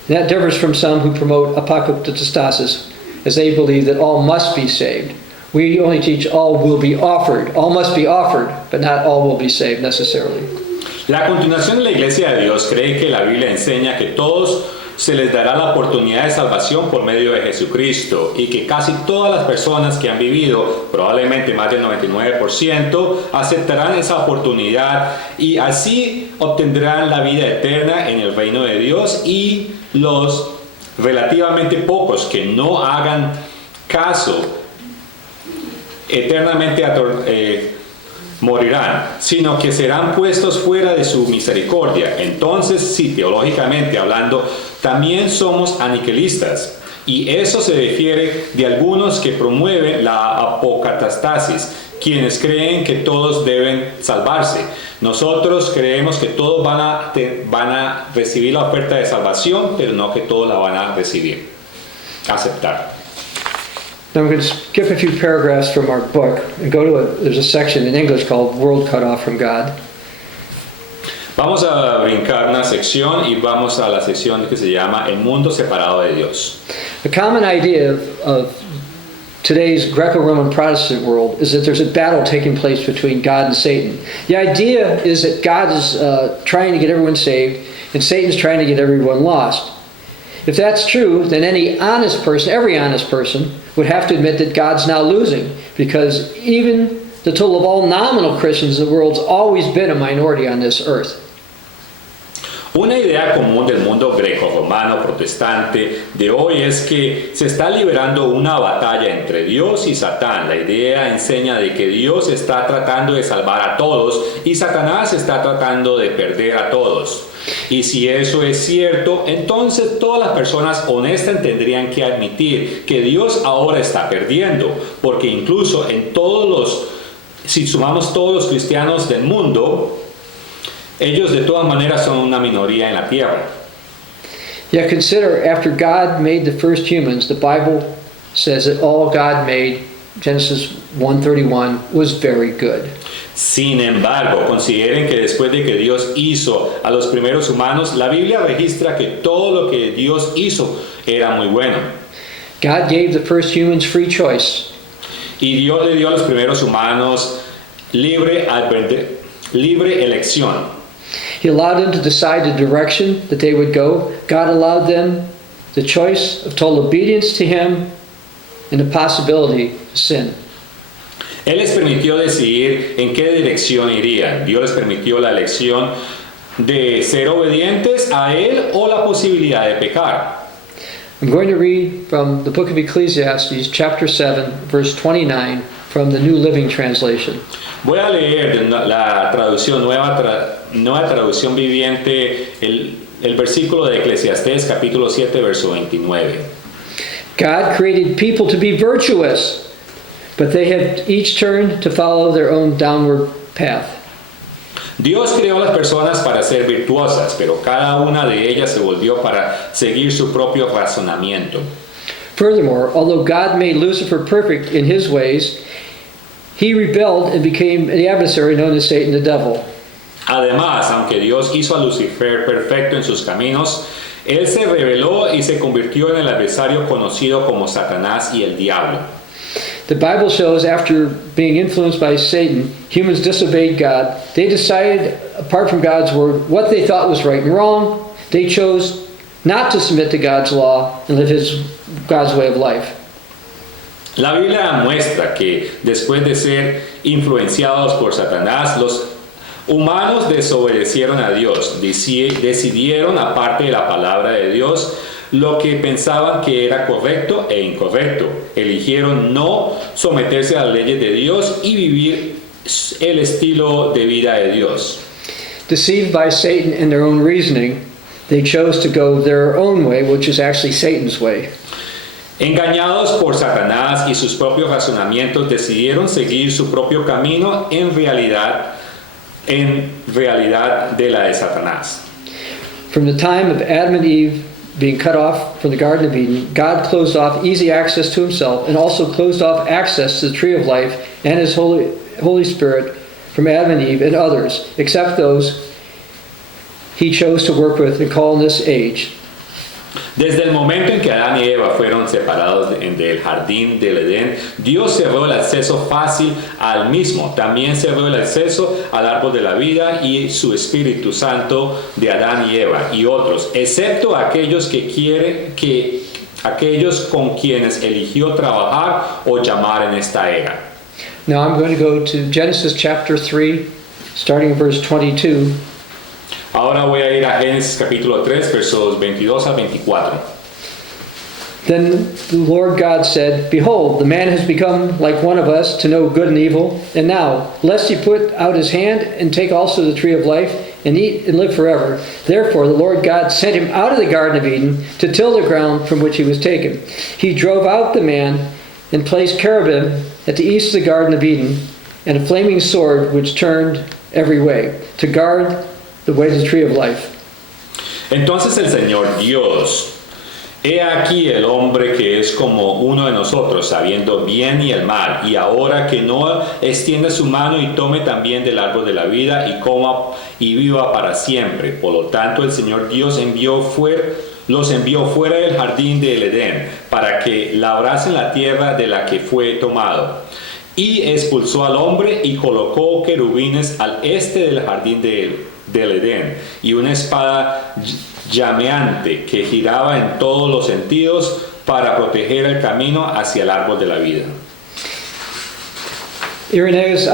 And that differs from some who promote apokatastasis, as they believe that all must be saved. We only teach all will be offered. All must be offered, but not all will be saved necessarily. La continuación de la Iglesia de Dios cree que la Biblia enseña que todos se les dará la oportunidad de salvación por medio de Jesucristo y que casi todas las personas que han vivido, probablemente más del 99%, aceptarán esa oportunidad y así obtendrán la vida eterna en el reino de Dios, y los relativamente pocos que no hagan caso eternamente morirán, sino que serán puestos fuera de su misericordia. Entonces, sí, teológicamente hablando, también somos aniquilistas, y eso se refiere de algunos que promueven la apokatastasis, quienes creen que todos deben salvarse. Nosotros creemos que todos van a recibir la oferta de salvación, pero no que todos la van a recibir, aceptar. Now I'm going to skip a few paragraphs from our book and go to there's a section in English called World Cut Off from God. Vamos a brincar una sección y vamos a la sección que se llama El mundo separado de Dios. A common idea of today's Greco-Roman Protestant world is that there's a battle taking place between God and Satan. The idea is that God is trying to get everyone saved and Satan's trying to get everyone lost. If that's true, then any honest person, every honest person, would have to admit that God's now losing, because even the total of all nominal Christians in the world's always been a minority on this earth. Una idea común del mundo greco-romano protestante de hoy es que se está liberando una batalla entre Dios y Satán. La idea enseña de que Dios está tratando de salvar a todos y Satanás está tratando de perder a todos. Y si eso es cierto, entonces todas las personas honestas tendrían que admitir que Dios ahora está perdiendo, porque incluso si sumamos todos los cristianos del mundo, ellos de todas maneras son una minoría en la tierra. Yet consider, after God made the first humans, the Bible says that all God made, Genesis 1:31, was very good. Sin embargo, consideren que después de que Dios hizo a los primeros humanos, la Biblia registra que todo lo que Dios hizo era muy bueno. God gave the first humans free choice. Y Dios le dio a los primeros humanos libre elección. He allowed them to decide the direction that they would go. God allowed them the choice of total obedience to Him and the possibility of sin. Él les permitió decidir en qué dirección irían. Dios les permitió la elección de ser obedientes a Él o la posibilidad de pecar. I'm going to read from the book of Ecclesiastes, chapter 7, verse 29, from the New Living Translation. Voy a leer de la traducción nueva traducción viviente, el versículo de Eclesiastés, capítulo 7, verso 29. God created people to be virtuous, but they have each turned to follow their own downward path. Dios creó a las personas para ser virtuosas, pero cada una de ellas se volvió para seguir su propio razonamiento. Furthermore, although God made Lucifer perfect in his ways, he rebelled and became the adversary known as Satan, the devil. Además, aunque Dios hizo a Lucifer perfecto en sus caminos, él se rebeló y se convirtió en el adversario conocido como Satanás y el diablo. The Bible shows after being influenced by Satan, humans disobeyed God. They decided, apart from God's word, what they thought was right and wrong. They chose not to submit to God's law and live God's way of life. La Biblia muestra que después de ser influenciados por Satanás, los humanos desobedecieron a Dios, decidieron, aparte de la palabra de Dios, lo que pensaban que era correcto e incorrecto. Eligieron no someterse a las leyes de Dios y vivir el estilo de vida de Dios. Deceived by Satan in their own reasoning, they chose to go their own way, which is actually Satan's way. Engañados por Satanás y sus propios razonamientos, decidieron seguir su propio camino en realidad de la de Satanás. From the time of Adam and Eve being cut off from the Garden of Eden, God closed off easy access to Himself and also closed off access to the tree of life and His Holy Spirit from Adam and Eve and others, except those He chose to work with and call in this age. Desde el momento en que Adán y Eva fueron separados del jardín del Edén, Dios cerró el acceso fácil al mismo. También cerró el acceso al árbol de la vida y su Espíritu Santo de Adán y Eva y otros, excepto aquellos aquellos con quienes eligió trabajar o llamar en esta era. Now I'm going to go to Genesis chapter 3, starting in verse 22. Ahora voy a ir a Génesis capítulo 3, versos 22 a 24. Then the Lord God said, Behold, the man has become like one of us to know good and evil. And now, lest he put out his hand and take also the tree of life and eat and live forever. Therefore the Lord God sent him out of the Garden of Eden to till the ground from which he was taken. He drove out the man and placed cherubim at the east of the Garden of Eden and a flaming sword which turned every way, to guard the way to the tree of life. Entonces el Señor Dios, he aquí el hombre que es como uno de nosotros, sabiendo bien y el mal, y ahora que no extiende su mano y tome también del árbol de la vida y coma y viva para siempre. Por lo tanto, el Señor Dios los envió fuera del jardín del Edén para que labrasen la tierra de la que fue tomado. Y expulsó al hombre y colocó querubines al este del jardín del Edén y una espada llameante que giraba en todos los sentidos para proteger el camino hacia el árbol de la vida. Irenaeus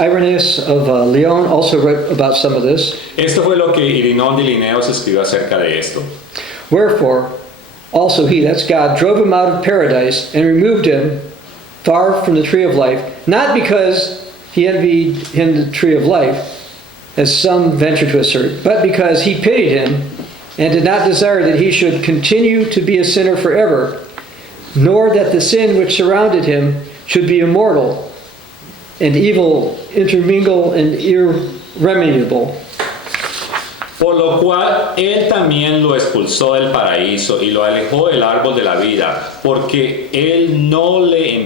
of Lyon also wrote about some of this. Esto fue lo que Irinón de Lineos escribió acerca de esto. Wherefore, also he, that's God, drove him out of paradise and removed him far from the tree of life, not because he envied him the tree of life, as some venture to assert, but because he pitied him and did not desire that he should continue to be a sinner forever, nor that the sin which surrounded him should be immortal and evil intermingle and irremediable. Por lo cual él también lo expulsó del paraíso y lo alejó del árbol de la vida, porque él no le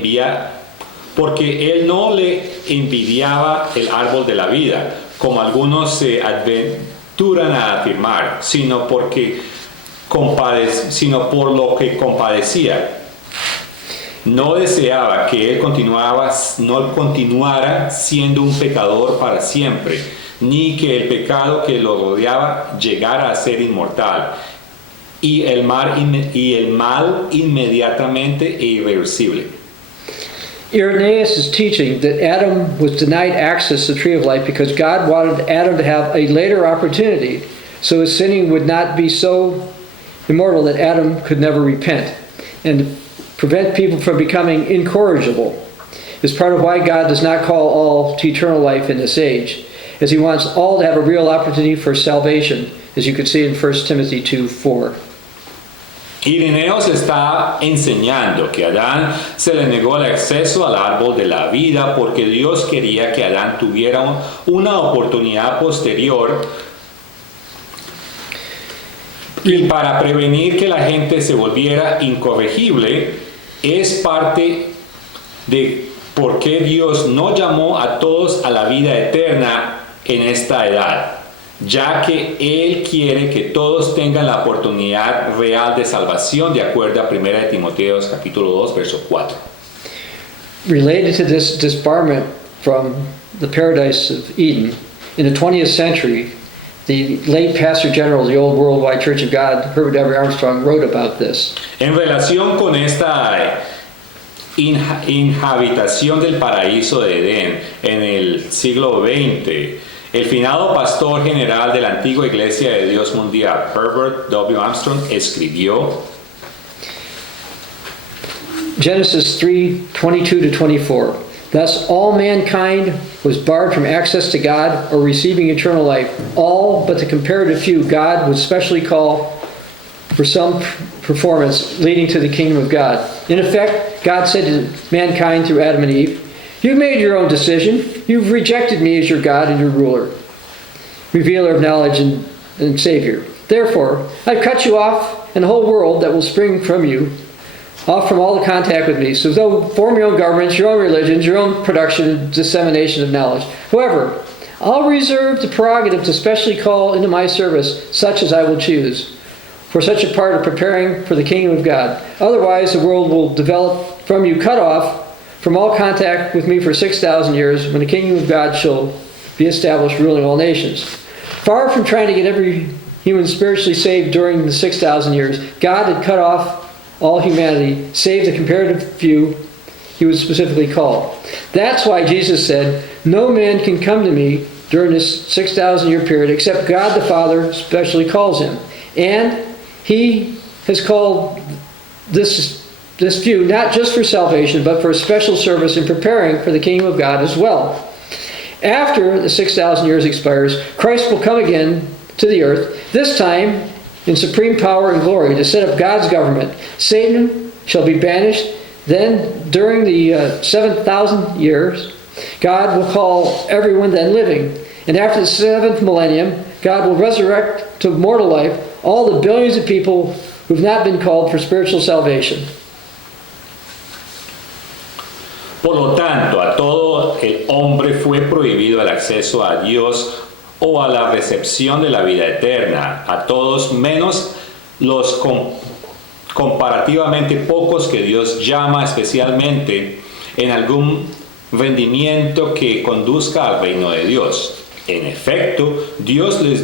envidiaba el árbol de la vida, como algunos se aventuran a afirmar, sino por lo que compadecía. No deseaba que él no continuara siendo un pecador para siempre, ni que el pecado que lo rodeaba llegara a ser inmortal, y el mal inmediatamente e irreversible. Irenaeus is teaching that Adam was denied access to the tree of life because God wanted Adam to have a later opportunity, so his sinning would not be so immortal that Adam could never repent, and to prevent people from becoming incorrigible. Is part of why God does not call all to eternal life in this age, as he wants all to have a real opportunity for salvation, as you can see in 1 Timothy 2:4. Irenaeus está enseñando que a Adán se le negó el acceso al árbol de la vida porque Dios quería que Adán tuviera una oportunidad posterior y para prevenir que la gente se volviera incorregible. Es parte de por qué Dios no llamó a todos a la vida eterna en esta edad, ya que Él quiere que todos tengan la oportunidad real de salvación, de acuerdo a 1 Timoteo capítulo 2, verso 4. Related to this disbarment from the paradise of Eden, in the 20th century, the late Pastor General of the Old Worldwide Church of God, Herbert W. Armstrong, wrote about this. En relación con esta inhabitación del paraíso de Edén en el siglo XX, el finado pastor general de la antigua Iglesia de Dios Mundial, Herbert W. Armstrong, escribió: Genesis 3:22-24. Thus all mankind was barred from access to God or receiving eternal life. All but the comparative few God would specially call for some performance leading to the kingdom of God. In effect, God said to mankind through Adam and Eve, "You've made your own decision. You've rejected me as your God and your ruler, revealer of knowledge and Savior. Therefore, I've cut you off and the whole world that will spring from you, off from all the contact with me, so they'll form your own governments, your own religions, your own production and dissemination of knowledge. However, I'll reserve the prerogative to specially call into my service such as I will choose, for such a part of preparing for the kingdom of God. Otherwise, the world will develop from you cut off from all contact with me for 6,000 years, when the kingdom of God shall be established, ruling all nations." Far from trying to get every human spiritually saved during the 6,000 years, God had cut off all humanity, save the comparative few he would specifically call. That's why Jesus said, "No man can come to me during this 6,000-year period except God the Father specially calls him." And he has called this few not just for salvation, but for a special service in preparing for the kingdom of God as well. After the 6,000 years expires, Christ will come again to the earth, this time in supreme power and glory, to set up God's government. Satan shall be banished. Then, during the 7,000 years, God will call everyone then living, and after the 7th millennium, God will resurrect to mortal life all the billions of people who've not been called for spiritual salvation. Por lo tanto, a todo el hombre fue prohibido el acceso a Dios o a la recepción de la vida eterna, a todos menos los comparativamente pocos que Dios llama especialmente en algún rendimiento que conduzca al reino de Dios. En efecto, Dios le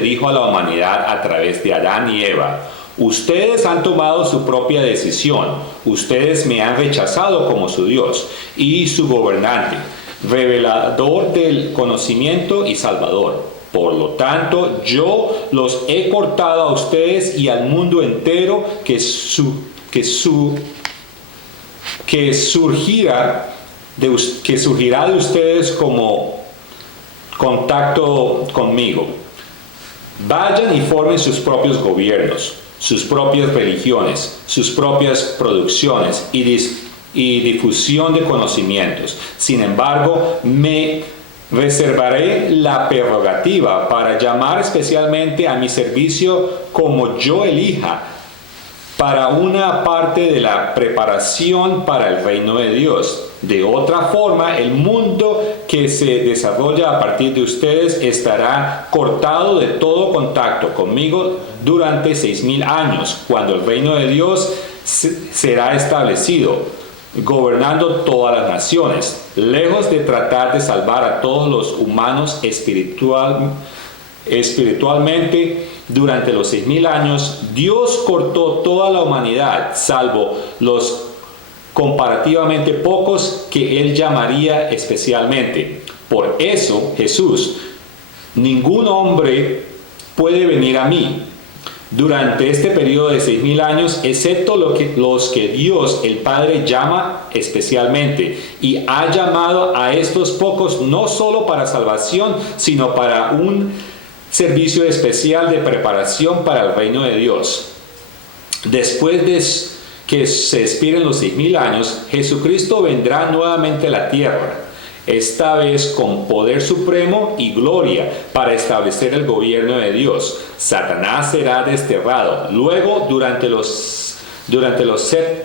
dijo a la humanidad a través de Adán y Eva: ustedes han tomado su propia decisión, ustedes me han rechazado como su Dios y su gobernante, revelador del conocimiento y salvador. Por lo tanto, yo los he cortado a ustedes y al mundo entero que surgirá de ustedes como contacto conmigo. Vayan y formen sus propios gobiernos, sus propias religiones, sus propias producciones y difusión de conocimientos. Sin embargo, me reservaré la prerrogativa para llamar especialmente a mi servicio como yo elija, para una parte de la preparación para el reino de Dios. De otra forma, el mundo que se desarrolla a partir de ustedes estará cortado de todo contacto conmigo durante 6,000 años, cuando el reino de Dios será establecido, gobernando todas las naciones. Lejos de tratar de salvar a todos los humanos espiritualmente, durante los 6,000 años, Dios cortó toda la humanidad, salvo los comparativamente pocos que Él llamaría especialmente. Por eso, Jesús: ningún hombre puede venir a mí durante este periodo de 6,000 años, excepto los que Dios el Padre llama especialmente, y ha llamado a estos pocos no solo para salvación, sino para un servicio especial de preparación para el reino de Dios. Después de que se expiren los 6,000 años, Jesucristo vendrá nuevamente a la tierra, esta vez con poder supremo y gloria, para establecer el gobierno de Dios. Satanás será desterrado. Luego, durante los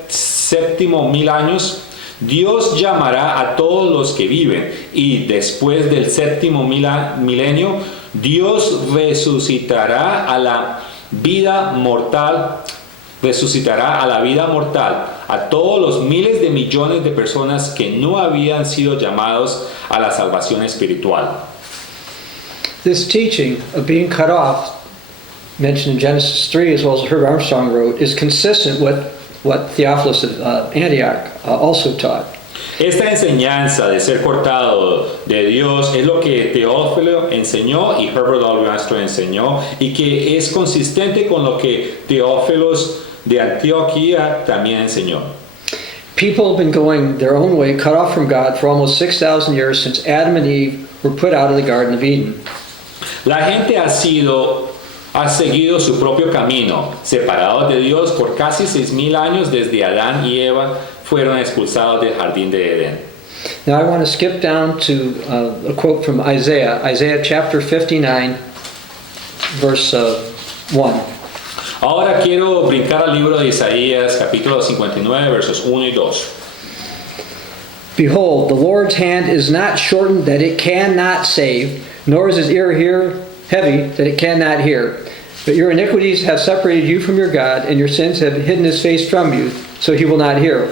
séptimos 1,000 años, Dios llamará a todos los que viven, y después del séptimo milenio, Dios resucitará a la vida mortal a todos los miles de millones de personas que no habían sido llamados a la salvación espiritual. This teaching of being cut off, mentioned in Genesis 3 as well as Herb Armstrong wrote, is consistent with what Theophilus of Antioch also taught. Esta enseñanza de ser cortado de Dios es lo que Teófilo enseñó y Herbert W. Armstrong enseñó, y que es consistente con lo que Teófilos de Antioquía también enseñó. People have been going their own way, cut off from God, for almost 6,000 years since Adam and Eve were put out of the Garden of Eden. La gente ha seguido su propio camino, separados de Dios por casi 6,000 años desde Adán y Eva fueron expulsados del jardín de Edén. Now I want to skip down to a quote from Isaiah chapter 59, verse 1. Ahora quiero brincar al libro de Isaías, capítulo 59, versos 1 y 2. Behold, the Lord's hand is not shortened that it cannot save, nor is his ear heavy that it cannot hear. But your iniquities have separated you from your God, and your sins have hidden his face from you, so he will not hear.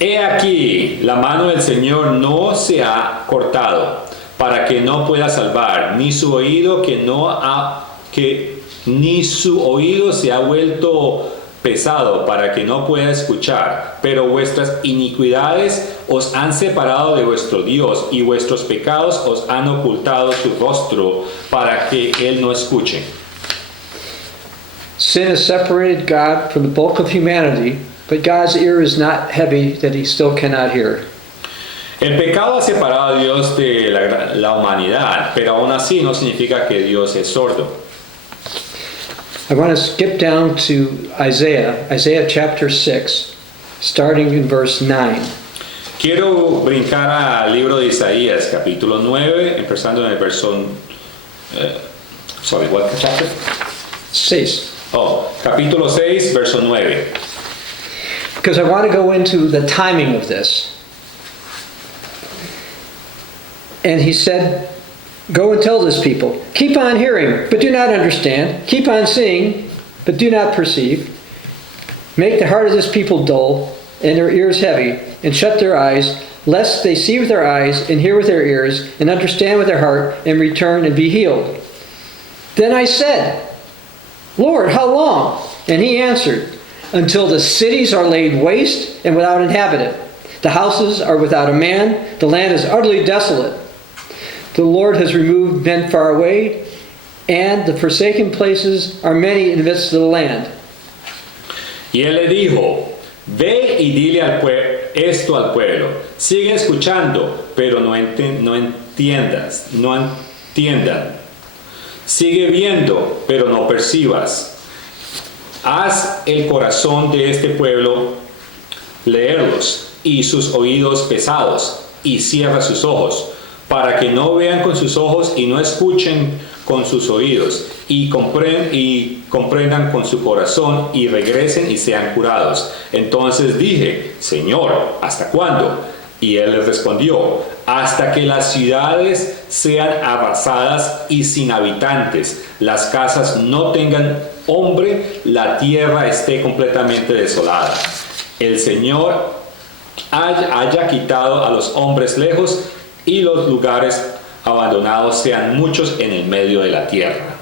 He aquí, la mano del Señor no se ha cortado, para que no pueda salvar, ni su oído ni su oído se ha vuelto pesado, para que no pueda escuchar. Pero vuestras iniquidades os han separado de vuestro Dios, y vuestros pecados os han ocultado su rostro, para que Él no escuche. Sin has separated God from the bulk of humanity, but God's ear is not heavy that he still cannot hear. El pecado ha separado a Dios de la humanidad, pero aún así no significa que Dios es sordo. I want to skip down to Isaiah chapter 6. starting in verse 9. Quiero brincar al libro de Isaías, capítulo 9, empezando en el verso... what chapter? 6. Oh, capítulo 6, verso 9. Because I want to go into the timing of this. And he said, go and tell this people, keep on hearing, but do not understand. Keep on seeing, but do not perceive. Make the heart of this people dull, and their ears heavy, and shut their eyes, lest they see with their eyes, and hear with their ears, and understand with their heart, and return and be healed. Then I said, Lord, how long? And he answered, until the cities are laid waste and without inhabitant. The houses are without a man, the land is utterly desolate. The Lord has removed men far away, and the forsaken places are many in the midst of the land. Y él le dijo, ve y dile esto al pueblo. Sigue escuchando, pero no entiendan. Sigue viendo, pero no percibas. Haz el corazón de este pueblo leerlos y sus oídos pesados, y cierra sus ojos, para que no vean con sus ojos y no escuchen con sus oídos, y comprendan con su corazón, y regresen y sean curados. Entonces dije, Señor, ¿hasta cuándo? Y él les respondió, hasta que las ciudades sean arrasadas y sin habitantes, las casas no tengan hombre, la tierra esté completamente desolada. El Señor haya quitado a los hombres lejos, y los lugares abandonados sean muchos en el medio de la tierra.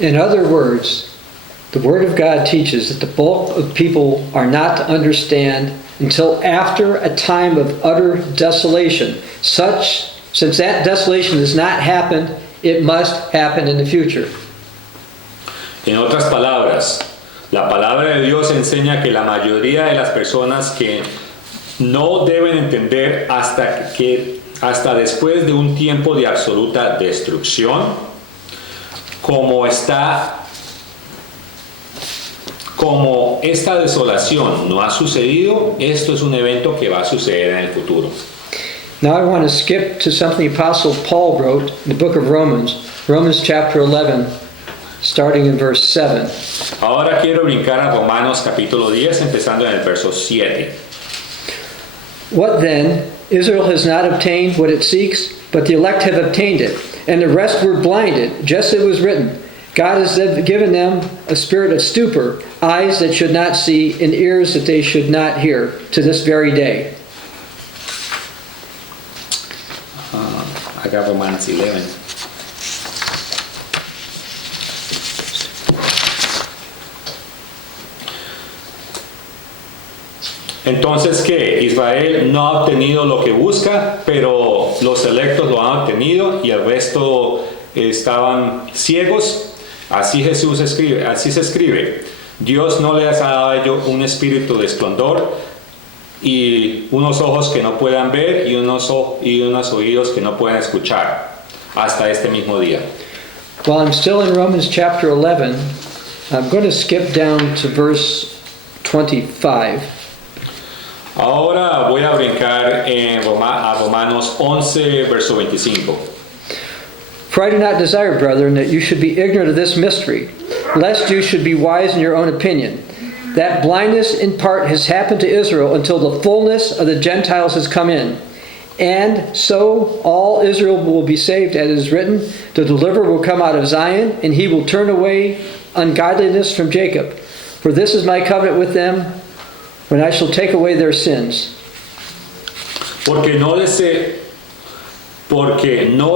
In other words, the Word of God teaches that the bulk of people are not to understand until after a time of utter desolation. Since that desolation has not happened, it must happen in the future. En otras palabras, la palabra de Dios enseña que la mayoría de las personas que no deben entender hasta después de un tiempo de absoluta destrucción, como esta desolación no ha sucedido, esto es un evento que va a suceder en el futuro. Now I want to skip to something the Apostle Paul wrote in the book of Romans chapter 11, starting in verse 7. Ahora quiero brincar a Romanos capítulo 10, empezando en el verso 7. What then? Israel has not obtained what it seeks, but the elect have obtained it, and the rest were blinded, just as it was written. God has given them a spirit of stupor, eyes that should not see, and ears that they should not hear, to this very day. I got Romans 11. Entonces, ¿qué? Israel no ha obtenido lo que busca, pero los electos lo han obtenido y el resto estaban ciegos. Así Jesús escribe, así se escribe. Dios no les ha dado a ellos un espíritu de esplendor y unos ojos que no puedan ver y unos oídos que no puedan escuchar hasta este mismo día. While I'm still in Romans chapter 11, I'm going to skip down to verse 25. Ahora voy a brincar a Romanos 11, verso 25. For I do not desire, brethren, that you should be ignorant of this mystery, lest you should be wise in your own opinion. That blindness in part has happened to Israel until the fullness of the Gentiles has come in. And so all Israel will be saved, as is written, the deliverer will come out of Zion, and he will turn away ungodliness from Jacob. For this is my covenant with them, when I shall take away their sins. Porque no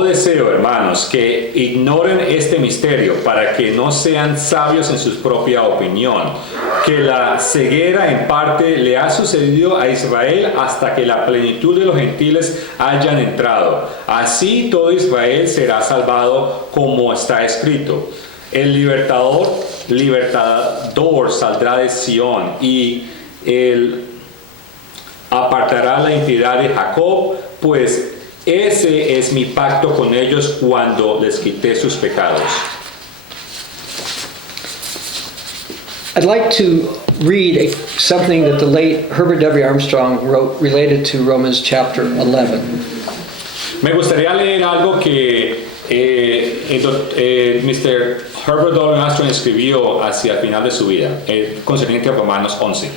deseo, hermanos, que ignoren este misterio, para que no sean sabios en su propia opinión, que la ceguera en parte le ha sucedido a Israel hasta que la plenitud de los gentiles hayan entrado. Así todo Israel será salvado, como está escrito. El libertador saldrá de Sión, y él apartará la iniquidad de Jacob, pues ese es mi pacto con ellos cuando les quité sus pecados. I'd like to read something that the late Herbert W. Armstrong wrote related to Romans chapter 11. Me gustaría leer algo que Mr. Herbert W. Armstrong escribió hacia el final de su vida, concerniente a Romanos 11.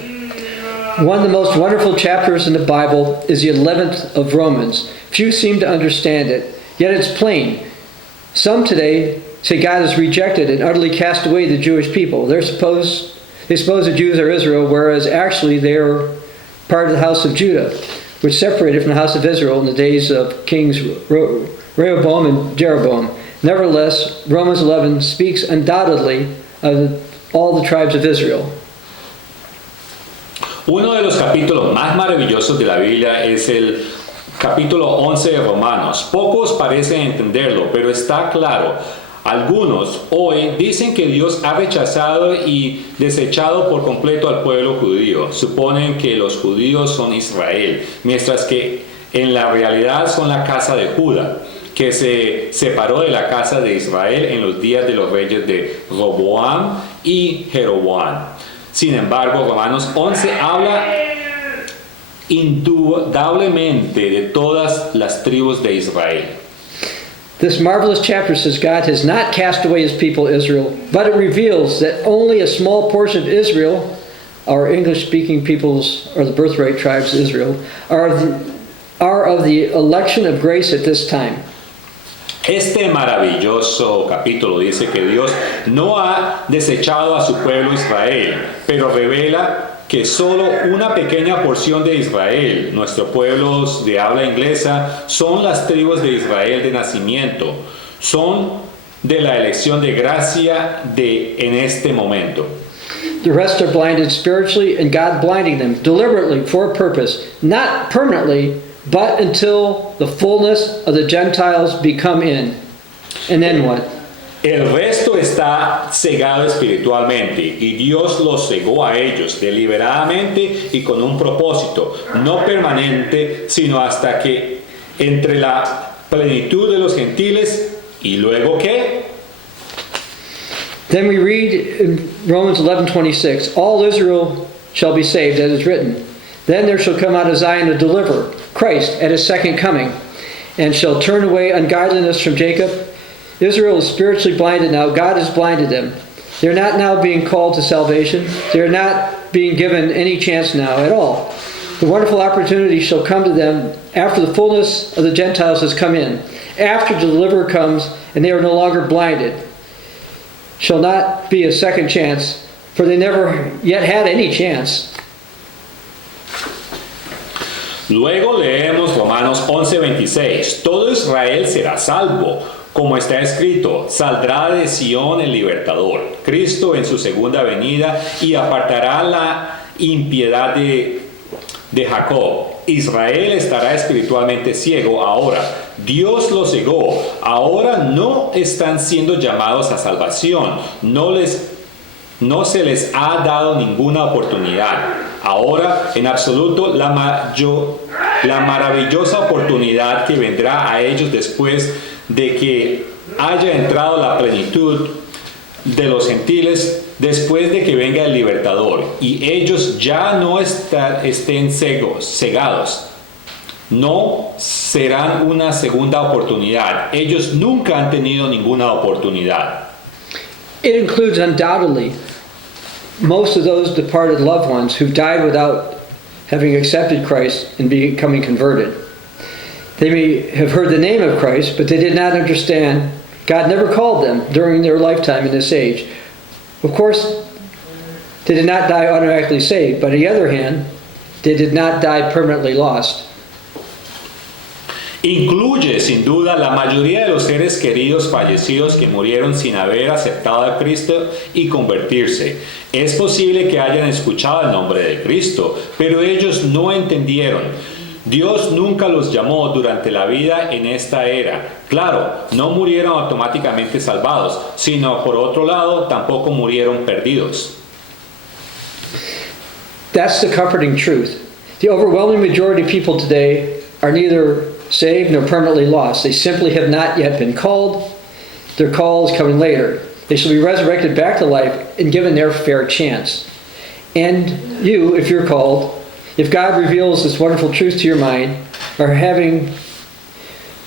One of the most wonderful chapters in the Bible is the 11th of Romans. Few seem to understand it, yet it's plain. Some today say God has rejected and utterly cast away the Jewish people. They suppose the Jews are Israel, whereas actually they are part of the house of Judah, which separated from the house of Israel in the days of kings Rehoboam and Jeroboam. Nevertheless, Romans 11 speaks undoubtedly of all the tribes of Israel. Uno de los capítulos más maravillosos de la Biblia es el capítulo 11 de Romanos. Pocos parecen entenderlo, pero está claro. Algunos hoy dicen que Dios ha rechazado y desechado por completo al pueblo judío. Suponen que los judíos son Israel, mientras que en la realidad son la casa de Judá, que se separó de la casa de Israel en los días de los reyes de Roboam y Jeroboam. Sin embargo, Romanos 11 habla indudablemente de todas las tribus de Israel. This marvelous chapter says God has not cast away his people Israel, but it reveals that only a small portion of Israel, our English-speaking peoples, or the birthright tribes of Israel, are of the election of grace at this time. Este maravilloso capítulo dice que Dios no ha desechado a su pueblo Israel, pero revela que solo una pequeña porción de Israel, nuestros pueblos de habla inglesa, son las tribus de Israel de nacimiento, son de la elección de gracia en este momento. The rest are blinded spiritually, and God blinding them deliberately for a purpose, not permanently, but until the fullness of the Gentiles become in. And then what? El resto está cegado espiritualmente y Dios los cegó a ellos deliberadamente y con un propósito, no permanente, sino hasta que entre la plenitud de los gentiles y luego ¿qué? Then we read in Romans 11:26, all Israel shall be saved, as is written. Then there shall come out of Zion a deliverer, Christ, at his second coming, and shall turn away ungodliness from Jacob. Israel is spiritually blinded now. God has blinded them. They're not now being called to salvation. They're not being given any chance now at all. The wonderful opportunity shall come to them after the fullness of the Gentiles has come in. After the deliverer comes and they are no longer blinded. Shall not be a second chance, for they never yet had any chance. Luego leemos Romanos 11:26. Todo Israel será salvo. Como está escrito, saldrá de Sión el libertador, Cristo en su segunda venida, y apartará la impiedad de Jacob. Israel estará espiritualmente ciego ahora. Dios los cegó. Ahora no están siendo llamados a salvación. No se les ha dado ninguna oportunidad. Ahora, en absoluto, la maravillosa oportunidad que vendrá a ellos después de que haya entrado la plenitud de los gentiles, después de que venga el libertador, y ellos ya no estén cegados. No serán una segunda oportunidad. Ellos nunca han tenido ninguna oportunidad. It includes undoubtedly most of those departed loved ones who died without having accepted Christ and becoming converted. They may have heard the name of Christ, but they did not understand. God never called them during their lifetime in this age. Of course, they did not die automatically saved, but on the other hand, they did not die permanently lost. Incluye sin duda la mayoría de los seres queridos fallecidos que murieron sin haber aceptado a Cristo y convertirse. Es posible que hayan escuchado el nombre de Cristo, pero ellos no entendieron. Dios nunca los llamó durante la vida en esta era. Claro, no murieron automáticamente salvados, sino por otro lado, tampoco murieron perdidos. That's the comforting truth. The overwhelming majority of people today are neither saved nor permanently lost. They simply have not yet been called. Their call is coming later. They shall be resurrected back to life and given their fair chance. And you, if you're called, if God reveals this wonderful truth to your mind, are having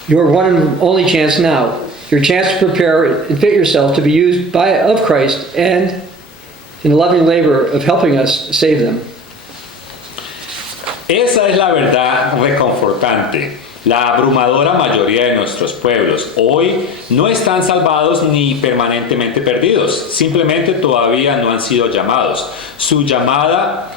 your one and only chance now. Your chance to prepare and fit yourself to be used of Christ and in the loving labor of helping us save them. Esa es la verdad reconfortante. La abrumadora mayoría de nuestros pueblos hoy no están salvados ni permanentemente perdidos, simplemente todavía no han sido llamados. Su llamada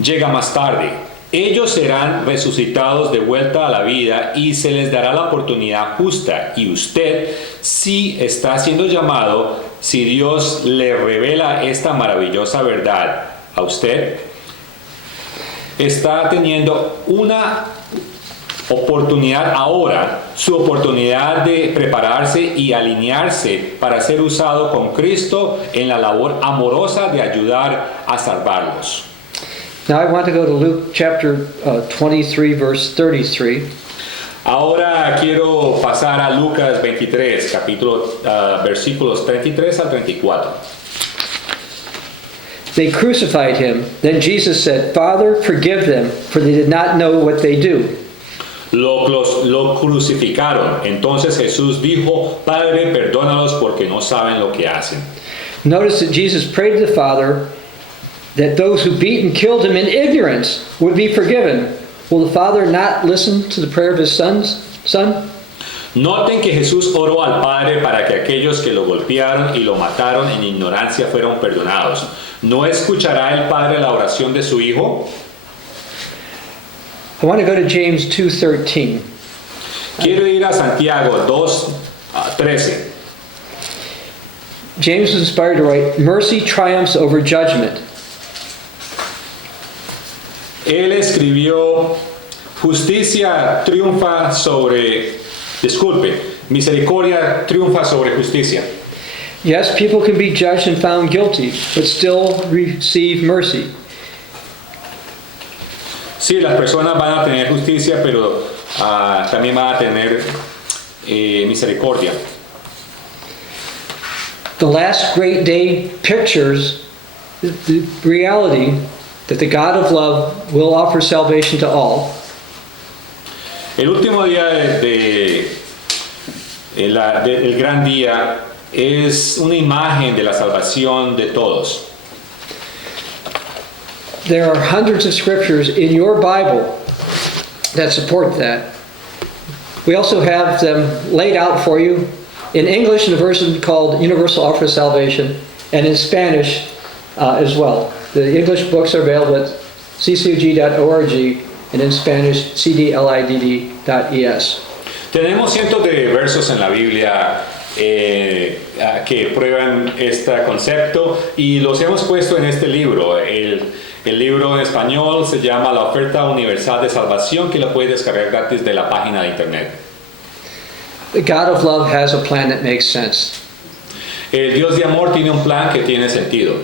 llega más tarde. Ellos serán resucitados de vuelta a la vida y se les dará la oportunidad justa. Y usted, si está siendo llamado, si Dios le revela esta maravillosa verdad a usted, está teniendo una oportunidad ahora, su oportunidad de prepararse y alinearse para ser usado con Cristo en la labor amorosa de ayudar a salvarlos. Now I want to go to Luke chapter 23, verse 33. Ahora quiero pasar a Lucas 23, versículos 33 al 34. They crucified him. Then Jesus said, Father, forgive them, for they did not know what they do. Lo crucificaron. Entonces Jesús dijo, Padre, perdónalos porque no saben lo que hacen. Notice that Jesus prayed to the Father that those who beat and killed him in ignorance would be forgiven. Will the Father not listen to the prayer of his son? Noten que Jesús oró al Padre para que aquellos que lo golpearon y lo mataron en ignorancia fueron perdonados. ¿No escuchará el Padre la oración de su Hijo? I want to go to James 2:13. Quiero ir a Santiago 2:13. James was inspired to write, Mercy triumphs over judgment. Él escribió, misericordia triunfa sobre justicia. Yes, people can be judged and found guilty, but still receive mercy. Sí, las personas van a tener justicia, pero también van a tener misericordia. The last great day pictures the reality that the God of love will offer salvation to all. El último día el gran día es una imagen de la salvación de todos. There are hundreds of scriptures in your Bible that support that. We also have them laid out for you in English in a version called Universal Offer of Salvation, and in Spanish as well. The English books are available at ccug.org, and in Spanish, cdlidd.es. Tenemos cientos de versos en la Biblia que prueban este concepto y los hemos puesto en este libro. El libro en español se llama La Oferta Universal de Salvación, que lo puedes descargar gratis de la página de internet. The God of love has a plan that makes sense. El Dios de amor tiene un plan que tiene sentido.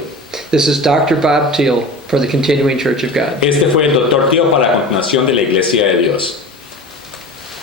This is Dr. Bob Thiel for the Continuing Church of God. Este fue el Dr. Thiel para la continuación de la Iglesia de Dios.